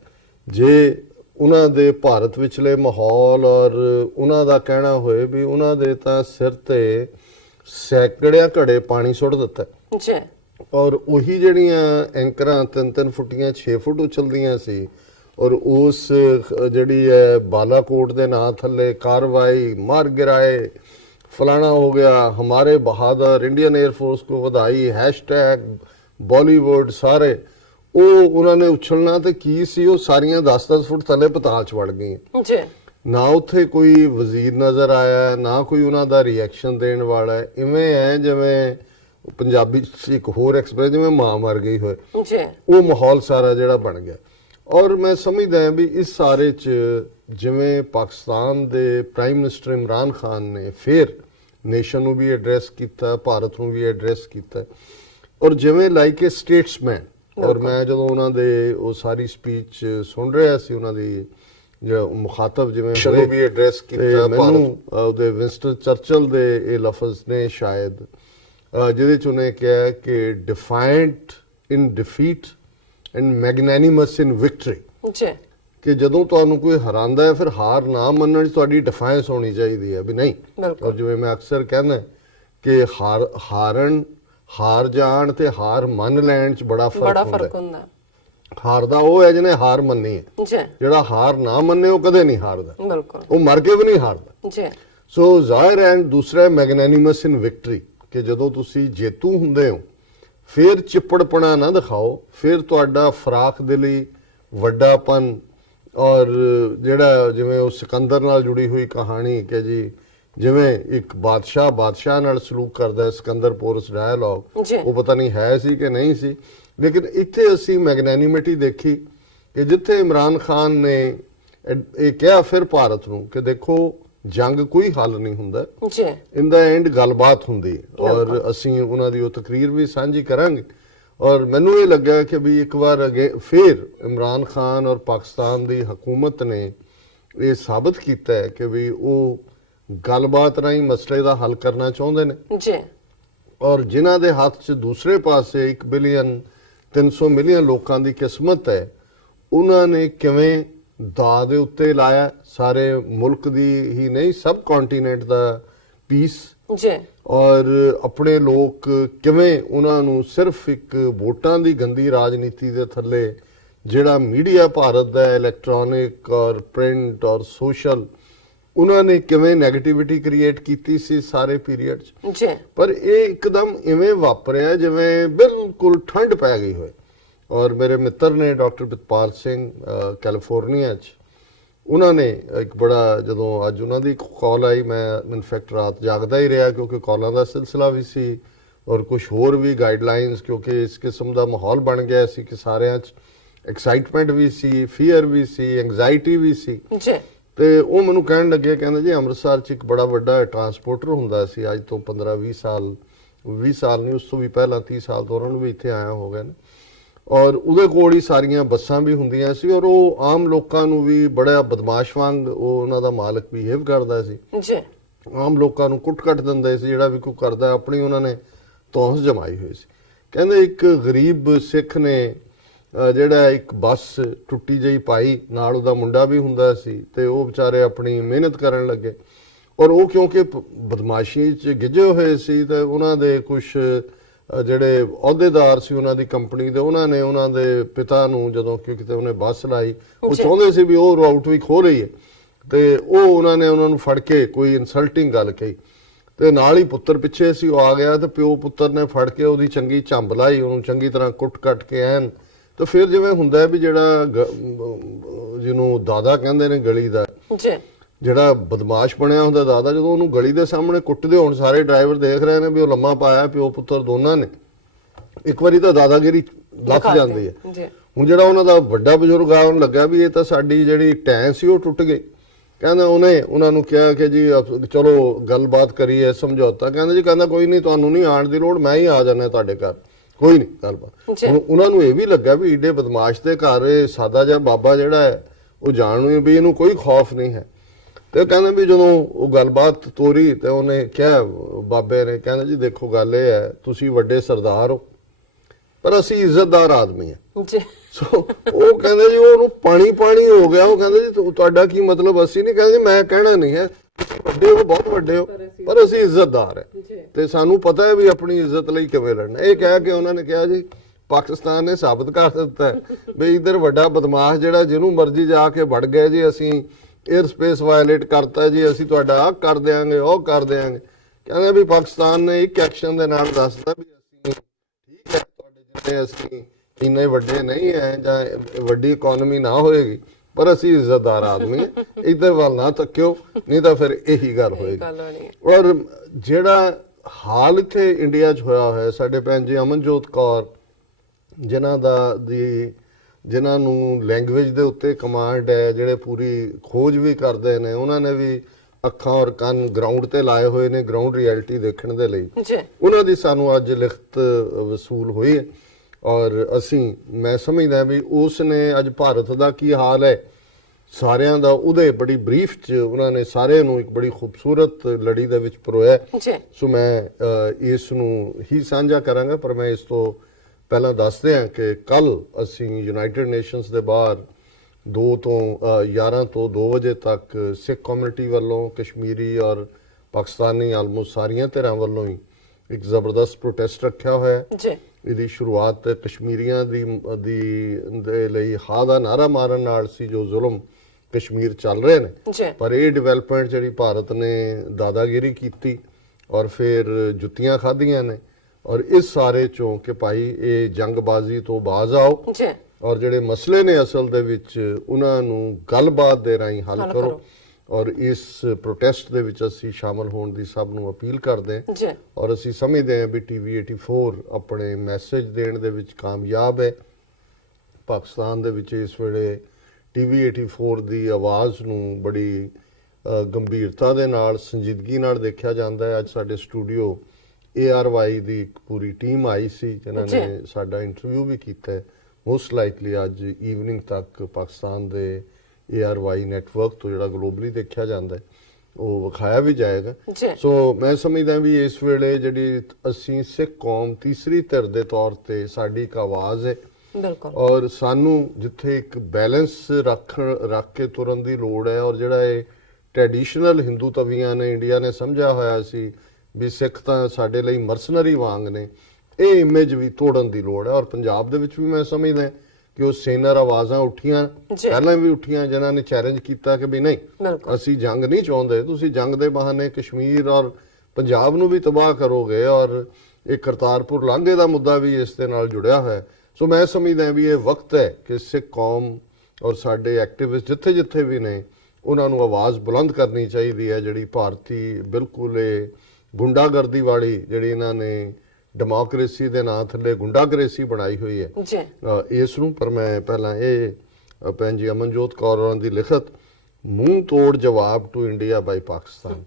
ਜੇ ਉਹਨਾਂ ਦੇ ਭਾਰਤ ਵਿਚਲੇ ਮਾਹੌਲ ਔਰ ਉਹਨਾਂ ਦਾ ਕਹਿਣਾ ਹੋਏ ਵੀ ਉਹਨਾਂ ਦੇ ਤਾਂ ਸਿਰ ਤੇ ਸੈਂਕੜਿਆਂ ਘੜੇ ਪਾਣੀ ਸੁੱਟ ਦਿੱਤਾ ਜੀ। ਔਰ ਉਹੀ ਜਿਹੜੀਆਂ ਐਂਕਰਾਂ 3-3 ਫੁੱਟੀਆਂ 6 ਫੁੱਟ ਉਛਲਦੀਆਂ ਸੀ, ਔਰ ਉਸ ਜਿਹੜੀ ਹੈ ਬਾਲਾਕੋਟ ਦੇ ਨਾਂ ਥੱਲੇ ਕਾਰਵਾਈ, ਮਾਰ ਗਿਰਾਏ, ਫਲਾਣਾ ਹੋ ਗਿਆ, ਹਮਾਰੇ ਬਹਾਦਰ, ਇੰਡੀਅਨ 에ਅਰ ਫੋਰਸ ਕੋ ਵਧਾਈ, ਹੈਸ਼ਟੈਗ ਬਾਲੀਵੁੱਡ, ਸਾਰੇ ਉਹ ਉਹਨਾਂ ਨੇ ਉਛਲਣਾ ਤੇ ਕੀ ਸੀ, ਉਹ ਸਾਰੀਆਂ 10-10 ਫੁੱਟ ਥੱਲੇ ਪਤਾਲ 'ਚ ਵੜ ਗਈਆਂ ਜੀ। ਨਾ ਉੱਥੇ ਕੋਈ ਵਜ਼ੀਰ ਨਜ਼ਰ ਆਇਆ, ਨਾ ਕੋਈ ਉਹਨਾਂ ਦਾ ਰਿਐਕਸ਼ਨ ਦੇਣ ਵਾਲਾ ਹੈ। ਇਵੇਂ ਹੈ ਜਿਵੇਂ ਪੰਜਾਬੀ 'ਚ ਇੱਕ ਹੋਰ ਐਕਸਪ੍ਰੈਸ, ਜਿਵੇਂ ਮਾਂ ਮਰ ਗਈ ਹੋਏ ਜੀ, ਉਹ ਮਾਹੌਲ ਸਾਰਾ ਜਿਹੜਾ ਬਣ ਗਿਆ। ਔਰ ਮੈਂ ਸਮਝਦਾ ਹਾਂ ਵੀ ਇਸ ਸਾਰੇ 'ਚ ਜਿਵੇਂ ਪਾਕਿਸਤਾਨ ਦੇ ਪ੍ਰਾਈਮ ਮਿਨਿਸਟਰ ਇਮਰਾਨ ਖਾਨ ਨੇ ਫਿਰ ਨੇਸ਼ਨ ਨੂੰ ਵੀ ਐਡਰੈਸ ਕੀਤਾ, ਭਾਰਤ ਨੂੰ ਵੀ ਐਡਰੈਸ ਕੀਤਾ, ਔਰ ਜਿਵੇਂ ਲਾਈਕ ਏ ਸਟੇਟਸਮੈਨ। ਔਰ ਮੈਂ ਜਦੋਂ ਉਹਨਾਂ ਦੇ ਉਹ ਸਾਰੀ ਸਪੀਚ ਸੁਣ ਰਿਹਾ ਸੀ, ਉਹਨਾਂ ਦੀ ਜਿਹੜਾ ਮੁਖਾਤਬ ਜਿਵੇਂ ਵੀ ਐਡਰੈਸ ਕੀਤਾ, ਮੈਨੂੰ ਉਹਦੇ ਵਿੰਸਟਨ ਚਰਚਲ ਦੇ ਇਹ ਲਫ਼ਜ਼ ਨੇ ਸ਼ਾਇਦ, ਜਿਹਦੇ 'ਚ ਉਹਨੇ ਕਿਹਾ ਕਿ ਡਿਫਾਇੰਟ ਇਨ ਡਿਫੀਟ ਐਂਡ ਮੈਗਨੈਨਿਮਸ ਇਨ ਵਿਕਟਰੀ ਜੀ, ਕਿ ਜਦੋਂ ਤੁਹਾਨੂੰ ਕੋਈ ਹਰਾਉਂਦਾ ਹੈ ਫਿਰ ਹਾਰ ਨਾ ਮੰਨਣ 'ਚ ਤੁਹਾਡੀ ਡਿਫਾਇੰਸ ਹੋਣੀ ਚਾਹੀਦੀ ਹੈ ਵੀ ਨਹੀਂ। ਔਰ ਜਿਵੇਂ ਮੈਂ ਅਕਸਰ ਕਹਿੰਦਾ ਕਿ ਹਾਰ ਜਾਣ ਤੇ ਹਾਰ ਮੰਨ ਲੈਣ 'ਚ ਬੜਾ ਫਰਕ ਹੁੰਦਾ। ਹਾਰਦਾ ਉਹ ਹੈ ਜਿਹਨੇ ਹਾਰ ਮੰਨੀ ਹੈ, ਜਿਹੜਾ ਹਾਰ ਨਾ ਮੰਨੇ ਉਹ ਕਦੇ ਨਹੀਂ ਹਾਰਦਾ, ਉਹ ਮਰ ਕੇ ਵੀ ਨਹੀਂ ਹਾਰਦਾ। ਸੋ ਜ਼ਾਹਿਰ ਐਂਡ ਦੂਸਰਾ ਮੈਗਨੈਨਿਮਸ ਇਨ ਵਿਕਟਰੀ, ਕਿ ਜਦੋਂ ਤੁਸੀਂ ਜੇਤੂ ਹੁੰਦੇ ਹੋ ਫਿਰ ਚਿੱਪੜਪਣਾ ਨਾ ਦਿਖਾਓ, ਫਿਰ ਤੁਹਾਡਾ ਫਰਾਖ ਦੇ ਲਈ ਵੱਡਾਪਨ। ਔਰ ਜਿਹੜਾ ਜਿਵੇਂ ਉਹ ਸਿਕੰਦਰ ਨਾਲ ਜੁੜੀ ਹੋਈ ਕਹਾਣੀ ਕਿ ਜੀ ਜਿਵੇਂ ਇੱਕ ਬਾਦਸ਼ਾਹ ਨਾਲ ਸਲੂਕ ਕਰਦਾ ਹੈ, ਸਿਕੰਦਰ ਪੋਰਸ ਡਾਇਲੌਗ, ਜੀ। ਉਹ ਪਤਾ ਨਹੀਂ ਹੈ ਸੀ ਕਿ ਨਹੀਂ ਸੀ, ਲੇਕਿਨ ਇੱਥੇ ਅਸੀਂ ਮੈਗਨੈਨਿਮਿਟੀ ਦੇਖੀ ਕਿ ਜਿੱਥੇ ਇਮਰਾਨ ਖਾਨ ਨੇ ਇਹ ਕਿਹਾ ਫਿਰ ਭਾਰਤ ਨੂੰ ਕਿ ਦੇਖੋ ਜੰਗ ਕੋਈ ਹੱਲ ਨਹੀਂ ਹੁੰਦਾ ਜੀ, ਇਨ ਦਾ ਐਂਡ ਗੱਲਬਾਤ ਹੁੰਦੀ ਹੈ, ਔਰ ਅਸੀਂ ਉਹਨਾਂ ਦੀ ਉਹ ਤਕਰੀਰ ਵੀ ਸਾਂਝੀ ਕਰਾਂਗੇ। ਔਰ ਮੈਨੂੰ ਇਹ ਲੱਗਾ ਕਿ ਵੀ ਇੱਕ ਵਾਰ ਅੱਗੇ ਫਿਰ ਇਮਰਾਨ ਖਾਨ ਔਰ ਪਾਕਿਸਤਾਨ ਦੀ ਹਕੂਮਤ ਨੇ ਇਹ ਸਾਬਤ ਕੀਤਾ ਹੈ ਕਿ ਵੀ ਉਹ ਗੱਲਬਾਤ ਰਾਹੀਂ ਮਸਲੇ ਦਾ ਹੱਲ ਕਰਨਾ ਚਾਹੁੰਦੇ ਨੇ। ਜੀ, ਔਰ ਜਿਨ੍ਹਾਂ ਦੇ ਹੱਥ 'ਚ ਦੂਸਰੇ ਪਾਸੇ 1 ਬਿਲੀਅਨ 300 ਮਿਲੀਅਨ ਲੋਕਾਂ ਦੀ ਕਿਸਮਤ ਹੈ, ਉਹਨਾਂ ਨੇ ਕਿਵੇਂ ਦਾਅ ਦੇ ਉੱਤੇ ਲਾਇਆ ਸਾਰੇ ਮੁਲਕ ਦੀ ਹੀ ਨਹੀਂ ਸਬ ਕੰਟੀਨੈਂਟ ਦਾ ਪੀਸ, ਜੀ, ਔਰ ਆਪਣੇ ਲੋਕ ਕਿਵੇਂ ਉਹਨਾਂ ਨੂੰ ਸਿਰਫ ਇੱਕ ਵੋਟਾਂ ਦੀ ਗੰਦੀ ਰਾਜਨੀਤੀ ਦੇ ਥੱਲੇ ਜਿਹੜਾ ਮੀਡੀਆ ਭਾਰਤ ਦਾ ਇਲੈਕਟ੍ਰੋਨਿਕ ਔਰ ਪ੍ਰਿੰਟ ਔਰ ਸੋਸ਼ਲ, ਉਹਨਾਂ ਨੇ ਕਿਵੇਂ ਨੈਗੇਟਿਵਿਟੀ ਕ੍ਰੀਏਟ ਕੀਤੀ ਸੀ ਸਾਰੇ ਪੀਰੀਅਡ 'ਚ। ਜੀ, ਪਰ ਇਹ ਇੱਕਦਮ ਇਵੇਂ ਵਾਪਰਿਆ ਜਿਵੇਂ ਬਿਲਕੁਲ ਠੰਡ ਪੈ ਗਈ ਹੋਏ। ਔਰ ਮੇਰੇ ਮਿੱਤਰ ਨੇ ਡਾਕਟਰ ਬਿਤਪਾਲ ਸਿੰਘ ਕੈਲੀਫੋਰਨੀਆ 'ਚ, ਉਹਨਾਂ ਨੇ ਇੱਕ ਬੜਾ, ਜਦੋਂ ਅੱਜ ਉਹਨਾਂ ਦੀ ਕਾਲ ਆਈ, ਮੈਂ ਇਨਫੈਕਟ ਰਾਤ ਜਾਗਦਾ ਹੀ ਰਿਹਾ ਕਿਉਂਕਿ ਕਾਲਾਂ ਦਾ ਸਿਲਸਿਲਾ ਵੀ ਸੀ ਔਰ ਕੁਝ ਹੋਰ ਵੀ ਗਾਈਡਲਾਈਨਸ, ਕਿਉਂਕਿ ਇਸ ਕਿਸਮ ਦਾ ਮਾਹੌਲ ਬਣ ਗਿਆ ਸੀ ਕਿ ਸਾਰਿਆਂ 'ਚ ਐਕਸਾਈਟਮੈਂਟ ਵੀ ਸੀ, ਫੀਅਰ ਵੀ ਸੀ, ਐਂਗਜ਼ਾਇਟੀ ਵੀ ਸੀ। ਜੀ, ਤੇ ਉਹ ਮੈਨੂੰ ਕਹਿਣ ਲੱਗੇ, ਕਹਿੰਦੇ ਜੀ ਅੰਮ੍ਰਿਤਸਰ 'ਚ ਇੱਕ ਬੜਾ ਵੱਡਾ ਟਰਾਂਸਪੋਰਟਰ ਹੁੰਦਾ ਸੀ ਅੱਜ ਤੋਂ 15-20 ਸਾਲ, 20 ਸਾਲ ਨਹੀਂ ਉਸ ਤੋਂ ਵੀ ਪਹਿਲਾਂ 30 ਸਾਲ ਤੋਂ ਉਹਨਾਂ ਨੂੰ ਵੀ ਇੱਥੇ ਆਇਆ ਹੋ ਗਏ ਨੇ, ਔਰ ਉਹਦੇ ਕੋਲ ਹੀ ਸਾਰੀਆਂ ਬੱਸਾਂ ਵੀ ਹੁੰਦੀਆਂ ਸੀ ਔਰ ਉਹ ਆਮ ਲੋਕਾਂ ਨੂੰ ਵੀ ਬੜਾ ਬਦਮਾਸ਼ ਵਾਂਗ ਉਹ ਉਹਨਾਂ ਦਾ ਮਾਲਕ ਬਿਹੇਵ ਕਰਦਾ ਸੀ। ਜੀ, ਆਮ ਲੋਕਾਂ ਨੂੰ ਕੁੱਟ ਦਿੰਦੇ ਸੀ, ਜਿਹੜਾ ਵੀ ਕੋਈ ਕਰਦਾ ਆਪਣੀ ਉਹਨਾਂ ਨੇ ਤੌਂਸ ਜਮਾਈ ਹੋਈ ਸੀ। ਕਹਿੰਦੇ ਇੱਕ ਗਰੀਬ ਸਿੱਖ ਨੇ ਜਿਹੜਾ ਇੱਕ ਬੱਸ ਟੁੱਟੀ ਜਿਹੀ ਪਾਈ, ਨਾਲ ਉਹਦਾ ਮੁੰਡਾ ਵੀ ਹੁੰਦਾ ਸੀ ਤੇ ਉਹ ਵਿਚਾਰੇ ਆਪਣੀ ਮਿਹਨਤ ਕਰਨ ਲੱਗੇ, ਔਰ ਉਹ ਕਿਉਂਕਿ ਬਦਮਾਸ਼ੀ 'ਚ ਗਿੱਝੇ ਹੋਏ ਸੀ ਤੇ ਉਹਨਾਂ ਦੇ ਕੁਝ ਜਿਹੜੇ ਅਹੁਦੇਦਾਰ ਸੀ ਉਹਨਾਂ ਦੀ ਕੰਪਨੀ ਦੇ, ਉਹਨਾਂ ਨੇ ਉਹਨਾਂ ਦੇ ਪਿਤਾ ਨੂੰ ਜਦੋਂ ਕਿਤੇ ਉਹਨੇ ਬੱਸ ਲਾਈ, ਉਹ ਚਾਹੁੰਦੇ ਸੀ ਵੀ ਉਹ ਰਾਊਟ ਵੀ ਖੋਹ ਰਹੀ ਹੈ, ਤੇ ਉਹ ਉਹਨਾਂ ਨੇ ਉਹਨਾਂ ਨੂੰ ਫੜ ਕੇ ਕੋਈ ਇਨਸਲਟਿੰਗ ਗੱਲ ਕਹੀ ਤੇ ਨਾਲ ਹੀ ਪੁੱਤਰ ਪਿੱਛੇ ਸੀ, ਉਹ ਆ ਗਿਆ ਤੇ ਪਿਓ ਪੁੱਤਰ ਨੇ ਫੜ ਕੇ ਉਹਦੀ ਚੰਗੀ ਝੰਬ ਲਾਈ, ਉਹਨੂੰ ਚੰਗੀ ਤਰ੍ਹਾਂ ਕੁੱਟ ਕੇ ਐਨ। ਤੇ ਫਿਰ ਜਿਵੇਂ ਹੁੰਦਾ ਵੀ ਜਿਹੜਾ ਜਿਹਨੂੰ ਦਾਦਾ ਕਹਿੰਦੇ ਨੇ ਗਲੀ ਦਾ, ਜੀ, ਜਿਹੜਾ ਬਦਮਾਸ਼ ਬਣਿਆ ਹੁੰਦਾ ਦਾਦਾ, ਜਦੋਂ ਉਹਨੂੰ ਗਲੀ ਦੇ ਸਾਹਮਣੇ ਕੁੱਟਦੇ ਹੋਣ ਸਾਰੇ ਡਰਾਈਵਰ ਦੇਖ ਰਹੇ ਨੇ ਵੀ ਉਹ ਲੰਮਾ ਪਾਇਆ ਪਿਓ ਪੁੱਤਰ ਦੋਨਾਂ ਨੇ, ਇੱਕ ਵਾਰੀ ਤਾਂ ਦਾਦਾਗਿਰੀ ਲੱਥ ਜਾਂਦੀ ਹੈ। ਜੀ, ਹੁਣ ਜਿਹੜਾ ਉਹਨਾਂ ਦਾ ਵੱਡਾ ਬਜ਼ੁਰਗ ਆ, ਉਹਨੂੰ ਲੱਗਾ ਵੀ ਇਹ ਤਾਂ ਸਾਡੀ ਜਿਹੜੀ ਟੈਂ ਸੀ ਉਹ ਟੁੱਟ ਗਈ। ਕਹਿੰਦਾ ਉਹਨੇ ਉਹਨਾਂ ਨੂੰ ਕਿਹਾ ਕਿ ਜੀ ਚਲੋ ਗੱਲਬਾਤ ਕਰੀਏ, ਸਮਝੌਤਾ। ਕਹਿੰਦਾ ਜੀ, ਕਹਿੰਦਾ ਕੋਈ ਨਹੀਂ, ਤੁਹਾਨੂੰ ਨਹੀਂ ਆਉਣ ਦੀ ਲੋੜ, ਮੈਂ ਹੀ ਆ ਜਾਣਾ ਤੁਹਾਡੇ ਘਰ, ਕੋਈ ਨਹੀਂ ਗੱਲਬਾਤ। ਉਹਨਾਂ ਨੂੰ ਇਹ ਵੀ ਲੱਗਾ ਵੀ ਏਡੇ ਬਦਮਾਸ਼ ਦੇ ਘਰ ਇਹ ਸਾਦਾ ਜਿਹਾ ਬਾਬਾ ਜਿਹੜਾ ਹੈ ਉਹ ਜਾਣ ਨੂੰ ਵੀ ਇਹਨੂੰ ਕੋਈ ਖੌਫ ਨਹੀਂ ਹੈ। ਤੇ ਕਹਿੰਦਾ ਵੀ ਜਦੋਂ ਉਹ ਗੱਲਬਾਤ ਤੋਰੀ ਤੇ ਉਹਨੇ ਕਿਹਾ, ਬਾਬੇ ਨੇ, ਕਹਿੰਦਾ ਜੀ ਦੇਖੋ ਗੱਲ ਇਹ ਹੈ, ਤੁਸੀਂ ਵੱਡੇ ਸਰਦਾਰ ਹੋ ਪਰ ਅਸੀਂ ਇੱਜ਼ਤਦਾਰ ਆਦਮੀ ਹਾਂ। ਜੀ, ਸੋ ਉਹ ਕਹਿੰਦੇ ਜੀ ਉਹਨੂੰ ਪਾਣੀ ਹੋ ਗਿਆ। ਉਹ ਕਹਿੰਦੇ ਜੀ ਤੁਹਾਡਾ ਕੀ ਮਤਲਬ? ਅਸੀਂ ਨਹੀਂ ਕਹਿੰਦੇ, ਮੈਂ ਕਹਿਣਾ ਨਹੀਂ ਹੈ, ਵੱਡੇ ਹੋ, ਬਹੁਤ ਵੱਡੇ ਹੋ, ਪਰ ਅਸੀਂ ਇੱਜ਼ਤਦਾਰ ਹੈ ਤੇ ਸਾਨੂੰ ਪਤਾ ਹੈ ਵੀ ਆਪਣੀ ਇੱਜ਼ਤ ਲਈ ਕਿਵੇਂ ਲੜਨਾ। ਇਹ ਕਹਿ ਕੇ ਉਹਨਾਂ ਨੇ ਕਿਹਾ ਜੀ ਪਾਕਿਸਤਾਨ ਨੇ ਸਾਬਤ ਕਰ ਦਿੱਤਾ ਵੀ ਇਧਰ ਵੱਡਾ ਬਦਮਾਸ਼ ਜਿਹੜਾ ਜਿਹਨੂੰ ਮਰਜ਼ੀ ਜਾ ਕੇ ਵੜ ਗਏ ਜੀ, ਅਸੀਂ 에ਅਰ ਸਪੇਸ ਵਾਇਲੇਟ ਕਰਤਾ ਜੀ, ਅਸੀਂ ਤੁਹਾਡਾ ਆਹ ਕਰ ਦਿਆਂਗੇ, ਉਹ ਕਰ ਦਿਆਂਗੇ। ਕਹਿੰਦੇ ਵੀ ਪਾਕਿਸਤਾਨ ਨੇ ਇੱਕ ਐਕਸ਼ਨ ਦੇ ਨਾਲ ਦੱਸਦਾ ਵੀ ਅਸੀਂ ਠੀਕ ਹੈ, ਤੁਹਾਡੇ ਜਿੰਨੇ ਅਸੀਂ ਇੰਨੇ ਵੱਡੇ ਨਹੀਂ ਹੈ ਜਾਂ ਵੱਡੀ ਇਕਨੋਮੀ ਨਾ ਹੋਏਗੀ, ਪਰ ਅਸੀਂ ਇੱਜ਼ਤਦਾਰ ਆਦਮੀ ਹੈ, ਇਧਰ ਵੱਲ ਨਾ ਤੱਕਿਓ, ਨਹੀਂ ਤਾਂ ਫਿਰ ਇਹੀ ਗੱਲ ਹੋਏਗੀ। ਔਰ ਜਿਹੜਾ ਹਾਲ ਇੱਥੇ ਇੰਡੀਆ 'ਚ ਹੋਇਆ, ਸਾਡੇ ਭੈਣ ਜੀ ਅਮਨਜੋਤ ਕੌਰ, ਜਿਨ੍ਹਾਂ ਨੂੰ ਲੈਂਗੁਏਜ ਦੇ ਉੱਤੇ ਕਮਾਂਡ ਹੈ, ਜਿਹੜੇ ਪੂਰੀ ਖੋਜ ਵੀ ਕਰਦੇ ਨੇ, ਉਹਨਾਂ ਨੇ ਵੀ ਅੱਖਾਂ ਔਰ ਕੰਨ ਗਰਾਊਂਡ ਤੇ ਲਾਏ ਹੋਏ ਨੇ ਗਰਾਊਂਡ ਰਿਐਲਿਟੀ ਦੇਖਣ ਦੇ ਲਈ। ਉਹਨਾਂ ਦੀ ਸਾਨੂੰ ਅੱਜ ਲਿਖਤ ਵਸੂਲ ਹੋਈ ਹੈ ਔਰ ਮੈਂ ਸਮਝਦਾ ਵੀ ਉਸ ਨੇ ਅੱਜ ਭਾਰਤ ਦਾ ਕੀ ਹਾਲ ਹੈ ਸਾਰਿਆਂ ਦਾ ਉਹਦੇ ਬੜੀ ਬਰੀਫ 'ਚ ਉਹਨਾਂ ਨੇ ਸਾਰਿਆਂ ਨੂੰ ਇੱਕ ਬੜੀ ਖੂਬਸੂਰਤ ਲੜੀ ਦੇ ਵਿੱਚ ਪਰੋਇਆ। ਸੋ ਮੈਂ ਇਸ ਨੂੰ ਹੀ ਸਾਂਝਾ ਕਰਾਂਗਾ, ਪਰ ਮੈਂ ਇਸ ਤੋਂ ਪਹਿਲਾਂ ਦੱਸਦੇ ਹਾਂ ਕਿ ਕੱਲ ਅਸੀਂ ਯੂਨਾਈਟਿਡ ਨੇਸ਼ਨਸ ਦੇ ਬਾਹਰ 11 ਤੋਂ 2 ਵਜੇ ਤੱਕ ਸਿੱਖ ਕਮਿਊਨਿਟੀ ਵੱਲੋਂ, ਕਸ਼ਮੀਰੀ ਔਰ ਪਾਕਿਸਤਾਨੀ ਆਲਮੋਸਟ ਸਾਰੀਆਂ ਧਿਰਾਂ ਵੱਲੋਂ ਹੀ ਇੱਕ ਜ਼ਬਰਦਸਤ ਪ੍ਰੋਟੈਸਟ ਰੱਖਿਆ ਹੋਇਆ ਹੈ। ਇਹਦੀ ਸ਼ੁਰੂਆਤ ਕਸ਼ਮੀਰੀਆਂ ਦੇ ਲਈ ਹਾਂ ਦਾ ਨਾਰਾ ਮਾਰਨ ਨਾਲ ਸੀ, ਜੋ ਜ਼ੁਲਮ ਕਸ਼ਮੀਰ ਚੱਲ ਰਹੇ ਨੇ। ਪਰ ਇਹ ਡਿਵੈਲਪਮੈਂਟ ਜਿਹੜੀ ਭਾਰਤ ਨੇ ਦਾਦਾਗਿਰੀ ਕੀਤੀ ਔਰ ਫਿਰ ਜੁੱਤੀਆਂ ਖਾਧੀਆਂ ਨੇ, ਔਰ ਇਸ ਸਾਰੇ ਚੋਂ ਕਿ ਭਾਈ ਇਹ ਜੰਗਬਾਜ਼ੀ ਤੋਂ ਬਾਜ਼ ਆਓ ਔਰ ਜਿਹੜੇ ਮਸਲੇ ਨੇ ਅਸਲ ਦੇ ਵਿੱਚ ਉਹਨਾਂ ਨੂੰ ਗੱਲਬਾਤ ਦੇ ਰਾਹੀਂ ਹੱਲ ਕਰੋ। ਔਰ ਇਸ ਪ੍ਰੋਟੈਸਟ ਦੇ ਵਿੱਚ ਅਸੀਂ ਸ਼ਾਮਲ ਹੋਣ ਦੀ ਸਭ ਨੂੰ ਅਪੀਲ ਕਰਦੇ ਹਾਂ ਜੀ ਔਰ ਅਸੀਂ ਸਮਝਦੇ ਹਾਂ ਵੀ ਟੀਵੀ 84 ਆਪਣੇ ਮੈਸੇਜ ਦੇਣ ਦੇ ਵਿੱਚ ਕਾਮਯਾਬ ਹੈ। ਪਾਕਿਸਤਾਨ ਦੇ ਵਿੱਚ ਇਸ ਵੇਲੇ ਟੀਵੀ 84 ਦੀ ਆਵਾਜ਼ ਨੂੰ ਬੜੀ ਗੰਭੀਰਤਾ ਦੇ ਨਾਲ ਸੰਜੀਦਗੀ ਨਾਲ ਦੇਖਿਆ ਜਾਂਦਾ ਹੈ। ਅੱਜ ਸਾਡੇ ਸਟੂਡੀਓ ARY ਦੀ ਇੱਕ ਪੂਰੀ ਟੀਮ ਆਈ ਸੀ ਜਿਨ੍ਹਾਂ ਨੇ ਸਾਡਾ ਇੰਟਰਵਿਊ ਵੀ ਕੀਤਾ ਹੈ। ਮੋਸਟ ਲਾਈਕਲੀ ਅੱਜ ਈਵਨਿੰਗ ਤੱਕ ਪਾਕਿਸਤਾਨ ਦੇ ARY ਨੈਟਵਰਕ ਤੋਂ ਜਿਹੜਾ ਗਲੋਬਲੀ ਦੇਖਿਆ ਜਾਂਦਾ ਹੈ ਉਹ ਵਿਖਾਇਆ ਵੀ ਜਾਏਗਾ। ਸੋ ਮੈਂ ਸਮਝਦਾ ਵੀ ਇਸ ਵੇਲੇ ਜਿਹੜੀ ਅਸੀਂ ਸਿੱਖ ਕੌਮ ਤੀਸਰੀ ਧਿਰ ਦੇ ਤੌਰ ਤੇ ਸਾਡੀ ਇੱਕ ਆਵਾਜ਼ ਹੈ ਬਿਲਕੁਲ ਔਰ ਸਾਨੂੰ ਜਿੱਥੇ ਇੱਕ ਬੈਲੈਂਸ ਰੱਖ ਕੇ ਤੁਰਨ ਦੀ ਲੋੜ ਹੈ। ਔਰ ਜਿਹੜਾ ਇਹ ਟ੍ਰੈਡੀਸ਼ਨਲ ਹਿੰਦੂ ਤਵੀਆਂ ਨੇ ਇੰਡੀਆ ਨੇ ਸਮਝਿਆ ਹੋਇਆ ਸੀ ਵੀ ਸਿੱਖ ਤਾਂ ਸਾਡੇ ਲਈ ਮਰਸਨਰੀ ਵਾਂਗ ਨੇ, ਇਹ ਇਮੇਜ ਵੀ ਤੋੜਨ ਦੀ ਲੋੜ ਹੈ। ਔਰ ਪੰਜਾਬ ਦੇ ਵਿੱਚ ਵੀ ਮੈਂ ਸਮਝਦਾ ਕਿ ਉਹ ਸੇਨਰ ਆਵਾਜ਼ਾਂ ਉੱਠੀਆਂ, ਪਹਿਲਾਂ ਵੀ ਉੱਠੀਆਂ, ਜਿਨ੍ਹਾਂ ਨੇ ਚੈਲੰਜ ਕੀਤਾ ਕਿ ਵੀ ਨਹੀਂ ਅਸੀਂ ਜੰਗ ਨਹੀਂ ਚਾਹੁੰਦੇ, ਤੁਸੀਂ ਜੰਗ ਦੇ ਬਹਾਨੇ ਕਸ਼ਮੀਰ ਔਰ ਪੰਜਾਬ ਨੂੰ ਵੀ ਤਬਾਹ ਕਰੋਗੇ। ਔਰ ਇਹ ਕਰਤਾਰਪੁਰ ਲਾਂਘੇ ਦਾ ਮੁੱਦਾ ਵੀ ਇਸ ਦੇ ਨਾਲ ਜੁੜਿਆ ਹੋਇਆ। ਸੋ ਮੈਂ ਸਮਝਦਾ ਵੀ ਇਹ ਵਕਤ ਹੈ ਕਿ ਸਿੱਖ ਕੌਮ ਔਰ ਸਾਡੇ ਐਕਟਿਵਿਸਟ ਜਿੱਥੇ ਜਿੱਥੇ ਵੀ ਨੇ ਉਹਨਾਂ ਨੂੰ ਆਵਾਜ਼ ਬੁਲੰਦ ਕਰਨੀ ਚਾਹੀਦੀ ਹੈ। ਜਿਹੜੀ ਭਾਰਤੀ ਬਿਲਕੁਲ ਇਹ ਗੁੰਡਾਗਰਦੀ ਵਾਲੀ ਜਿਹੜੀ ਇਹਨਾਂ ਨੇ ਡੈਮੋਕ੍ਰੇਸੀ ਦੇ ਨਾਂ ਥੱਲੇ ਗੁੰਡਾਗਰਦੀ ਬਣਾਈ ਹੋਈ ਹੈ ਇਸ ਨੂੰ। ਪਰ ਮੈਂ ਪਹਿਲਾਂ ਇਹ ਭੈਣ ਜੀ ਅਮਨਜੋਤ ਕੌਰ ਹੋਰਾਂ ਦੀ ਲਿਖਤ ਮੂੰਹ ਤੋੜ ਜਵਾਬ ਟੂ ਇੰਡੀਆ ਬਾਈ ਪਾਕਿਸਤਾਨ,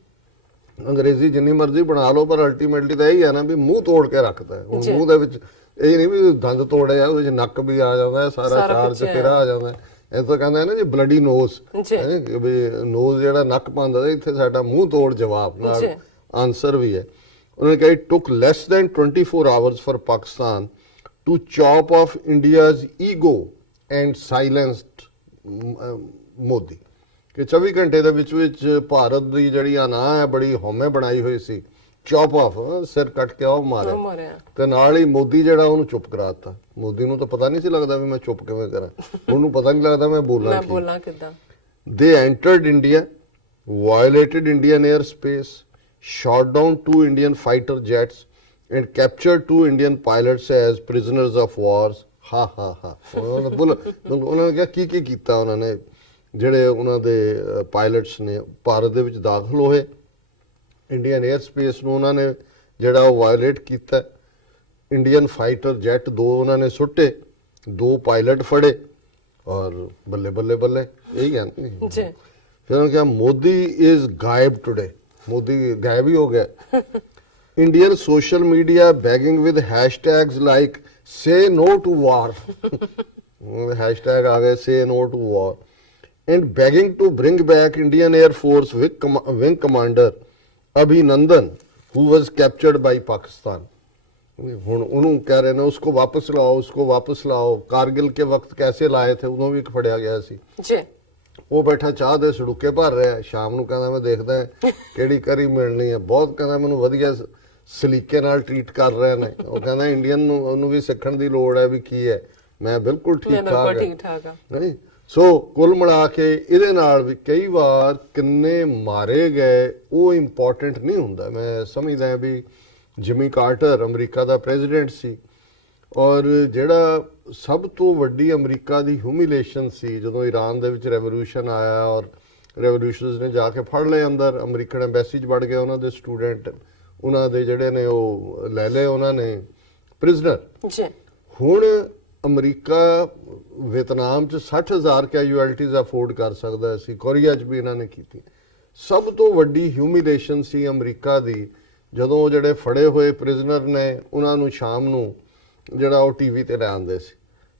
ਅੰਗਰੇਜ਼ੀ ਜਿੰਨੀ ਮਰਜ਼ੀ ਬਣਾ ਲਓ ਪਰ ਅਲਟੀਮੇਟਲੀ ਤਾਂ ਇਹੀ ਹੈ ਨਾ ਵੀ ਮੂੰਹ ਤੋੜ ਕੇ ਰੱਖਦਾ ਹੈ। ਹੁਣ ਮੂੰਹ ਦੇ ਵਿੱਚ ਇਹ ਨਹੀਂ ਵੀ ਦੰਦ ਤੋੜਿਆ, ਉਹਦੇ ਚ ਨੱਕ ਵੀ ਆ ਜਾਂਦਾ, ਸਾਰਾ ਚਾਰ ਚਫੇਰਾ ਆ ਜਾਂਦਾ। ਇਹ ਤਾਂ ਕਹਿੰਦਾ ਨਾ ਜੀ ਬਲੱਡੀ ਨੋਜ਼, ਵੀ ਨੋਜ਼ ਜਿਹੜਾ ਨੱਕ ਪਾਉਂਦਾ, ਇੱਥੇ ਸਾਡਾ ਮੂੰਹ ਤੋੜ ਜਵਾਬ ਨਾਲ ਆਨਸਰ ਵੀ ਹੈ। ਉਹਨਾਂ ਨੇ ਕਿਹਾ it took less than 24 hours for Pakistan to chop off India's ego and silenced Modi, ਕਿ 24 ਘੰਟੇ ਦੇ ਵਿੱਚ ਭਾਰਤ ਦੀ ਜਿਹੜੀ ਅਨਾ ਹੈ ਬੜੀ ਹਉਮੈ ਬਣਾਈ ਹੋਈ ਸੀ, ਚੌਪ ਆਫ ਸਿਰ ਕੱਟ ਕੇ ਉਹ ਮਾਰਿਆ ਤੇ ਨਾਲ ਹੀ ਮੋਦੀ ਜਿਹੜਾ ਉਹਨੂੰ ਚੁੱਪ ਕਰਾਤਾ। ਮੋਦੀ ਨੂੰ ਤਾਂ ਪਤਾ ਨਹੀਂ ਸੀ ਲੱਗਦਾ ਵੀ ਮੈਂ ਚੁੱਪ ਕਿਵੇਂ ਕਰਾਂ, ਉਹਨੂੰ ਪਤਾ ਨਹੀਂ ਲੱਗਦਾ ਮੈਂ ਬੋਲਾਂ ਕਿੱਦਾਂ। They entered India, violated Indian air space, shot down 2 Indian fighter jets and captured 2 Indian pilots as prisoners of wars. ha ha ha ਉਹਨਾਂ ਨੇ ਕਿਹਾ ਕੀ ਕੀਤਾ ਉਹਨਾਂ ਨੇ, ਜਿਹੜੇ ਉਹਨਾਂ ਦੇ ਪਾਇਲਟਸ ਨੇ ਭਾਰਤ ਦੇ ਵਿੱਚ ਦਾਖਲ ਹੋਏ, ਇੰਡੀਅਨ 에ਅਰ ਸਪੇਸ ਨੂੰ ਉਹਨਾਂ ਨੇ ਜਿਹੜਾ ਉਹ ਵਾਇਓਲੇਟ ਕੀਤਾ, ਇੰਡੀਅਨ ਫਾਈਟਰ ਜੈਟ 2 ਉਹਨਾਂ ਨੇ ਸੁੱਟੇ, 2 ਪਾਇਲਟ ਫੜੇ ਔਰ ਬੱਲੇ ਬੱਲੇ ਬੱਲੇ ਇਹੀ ਹੈ ਜੀ। ਫਿਰ ਉਹਨਾਂ ਕਿਹਾ ਮੋਦੀ ਇਜ਼ ਗਾਇਬ ਟੁਡੇ, ਮੋਦੀ ਗਾਇਬ ਹੀ ਹੋ ਗਿਆ। Indian social media begging with hashtags like say no to war, hashtag ਆ ਗਏ say no to war, and begging to bring back Indian air force wing commander Abhinandan who was captured by Pakistan. ਹੁਣ ਉਹਨੂੰ ਕਹਿ ਰਹੇ ਨੇ ਉਸਕੋ ਵਾਪਸ ਲਾਓ, ਉਸਕੋ ਵਾਪਸ ਲਾਓ। ਕਾਰਗਿਲ ਕੇ ਵਕਤ ਕੈਸੇ ਲਾਏ ਥੇ, ਉਦੋਂ ਵੀ ਇੱਕ ਫੜਿਆ ਗਿਆ ਸੀ ਜੀ। ਉਹ ਬੈਠਾ ਚਾਹ ਦੇ ਸੜੂਕੇ ਭਰ ਰਿਹਾ, ਸ਼ਾਮ ਨੂੰ ਕਹਿੰਦਾ ਮੈਂ ਦੇਖਦਾ ਕਿਹੜੀ ਕਰੀ ਮਿਲਣੀ ਹੈ, ਬਹੁਤ ਕਹਿੰਦਾ ਮੈਨੂੰ ਵਧੀਆ ਸਲੀਕੇ ਨਾਲ ਟ੍ਰੀਟ ਕਰ ਰਹੇ ਨੇ। ਉਹ ਕਹਿੰਦਾ ਇੰਡੀਅਨ ਨੂੰ ਉਹਨੂੰ ਵੀ ਸਿੱਖਣ ਦੀ ਲੋੜ ਹੈ ਵੀ ਕੀ ਹੈ, ਮੈਂ ਬਿਲਕੁਲ ਠੀਕ ਠਾਕ ਨਹੀਂ। ਸੋ ਕੁੱਲ ਮਿਲਾ ਕੇ ਇਹਦੇ ਨਾਲ ਵੀ ਕਈ ਵਾਰ ਕਿੰਨੇ ਮਾਰੇ ਗਏ ਉਹ ਇੰਪੋਰਟੈਂਟ ਨਹੀਂ ਹੁੰਦਾ। ਮੈਂ ਸਮਝਦਾ ਵੀ ਜਿਮੀ ਕਾਰਟਰ ਅਮਰੀਕਾ ਦਾ ਪ੍ਰੈਜ਼ੀਡੈਂਟ ਸੀ ਔਰ ਜਿਹੜਾ ਸਭ ਤੋਂ ਵੱਡੀ ਅਮਰੀਕਾ ਦੀ ਹਿਊਮਿਲੇਸ਼ਨ ਸੀ ਜਦੋਂ ਈਰਾਨ ਦੇ ਵਿੱਚ ਰੈਵੋਲੂਸ਼ਨ ਆਇਆ ਔਰ ਰੈਵੋਲੂਸ਼ਨਰਸ ਨੇ ਜਾ ਕੇ ਫੜ ਲਏ ਅੰਦਰ, ਅਮਰੀਕਨ ਐਮਬੈਸੀ 'ਚ ਵੜ ਗਏ, ਉਹਨਾਂ ਦੇ ਸਟੂਡੈਂਟ ਉਹਨਾਂ ਦੇ ਜਿਹੜੇ ਨੇ ਉਹ ਲੈ ਲਏ ਉਹਨਾਂ ਨੇ ਪ੍ਰਿਜ਼ਨਰ। ਹੁਣ ਅਮਰੀਕਾ ਵੀਅਤਨਾਮ 'ਚ 60,000 ਕੈਜੂਅਲਟੀਜ਼ ਅਫੋਰਡ ਕਰ ਸਕਦਾ ਸੀ, ਕੋਰੀਆ 'ਚ ਵੀ ਇਹਨਾਂ ਨੇ ਕੀਤੀ। ਸਭ ਤੋਂ ਵੱਡੀ ਹਿਊਮਿਲੇਸ਼ਨ ਸੀ ਅਮਰੀਕਾ ਦੀ ਜਦੋਂ ਉਹ ਜਿਹੜੇ ਫੜੇ ਹੋਏ ਪ੍ਰਿਜ਼ਨਰ ਨੇ ਉਹਨਾਂ ਨੂੰ ਸ਼ਾਮ ਨੂੰ ਜਿਹੜਾ ਉਹ ਟੀਵੀ ਤੇ ਲੈ ਆਉਂਦੇ ਸੀ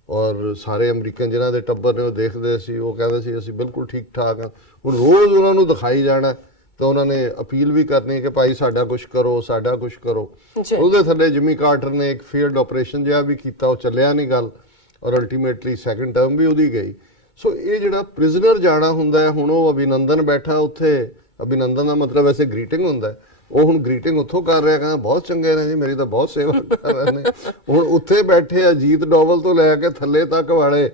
ਔਰ ਸਾਰੇ ਅਮਰੀਕਨ ਜਿਨ੍ਹਾਂ ਦੇ ਟੱਬਰ ਨੇ ਉਹ ਦੇਖਦੇ ਸੀ, ਉਹ ਕਹਿੰਦੇ ਸੀ ਅਸੀਂ ਬਿਲਕੁਲ ਠੀਕ ਠਾਕ ਹਾਂ। ਹੁਣ ਰੋਜ਼ ਉਹਨਾਂ ਨੂੰ ਦਿਖਾਈ ਜਾਣਾ ਤਾਂ ਉਹਨਾਂ ਨੇ ਅਪੀਲ ਵੀ ਕਰਨੀ ਕਿ ਭਾਈ ਸਾਡਾ ਕੁਝ ਕਰੋ, ਸਾਡਾ ਕੁਝ ਕਰੋ। ਉਹਦੇ ਥੱਲੇ ਜਿਮੀ ਕਾਰਟਰ ਨੇ ਇੱਕ ਫੀਲਡ ਆਪਰੇਸ਼ਨ ਜਿਹਾ ਵੀ ਕੀਤਾ, ਉਹ ਚੱਲਿਆ ਨਹੀਂ ਗੱਲ ਔਰ ਅਲਟੀਮੇਟਲੀ ਸੈਕੰਡ ਟਰਮ ਵੀ ਉਹਦੀ ਗਈ। ਸੋ ਇਹ ਜਿਹੜਾ ਪ੍ਰਿਜ਼ਨਰ ਜਾਣਾ ਹੁੰਦਾ ਹੈ, ਹੁਣ ਉਹ ਅਭਿਨੰਦਨ ਬੈਠਾ ਉੱਥੇ, ਅਭਿਨੰਦਨ ਦਾ ਮਤਲਬ ਵੈਸੇ ਗ੍ਰੀਟਿੰਗ ਹੁੰਦਾ, ਉਹ ਹੁਣ ਗ੍ਰੀਟਿੰਗ ਉੱਥੋਂ ਕਰ ਰਿਹਾ, ਕਹਿੰਦਾ ਬਹੁਤ ਚੰਗੇ ਨੇ ਜੀ, ਮੇਰੀ ਤਾਂ ਬਹੁਤ ਸੇਵਾ ਕਰ ਰਹੇ ਨੇ। ਹੁਣ ਉੱਥੇ ਬੈਠੇ ਅਜੀਤ ਡੋਵਲ ਤੋਂ ਲੈ ਕੇ ਥੱਲੇ ਤੱਕ ਵਾਲੇ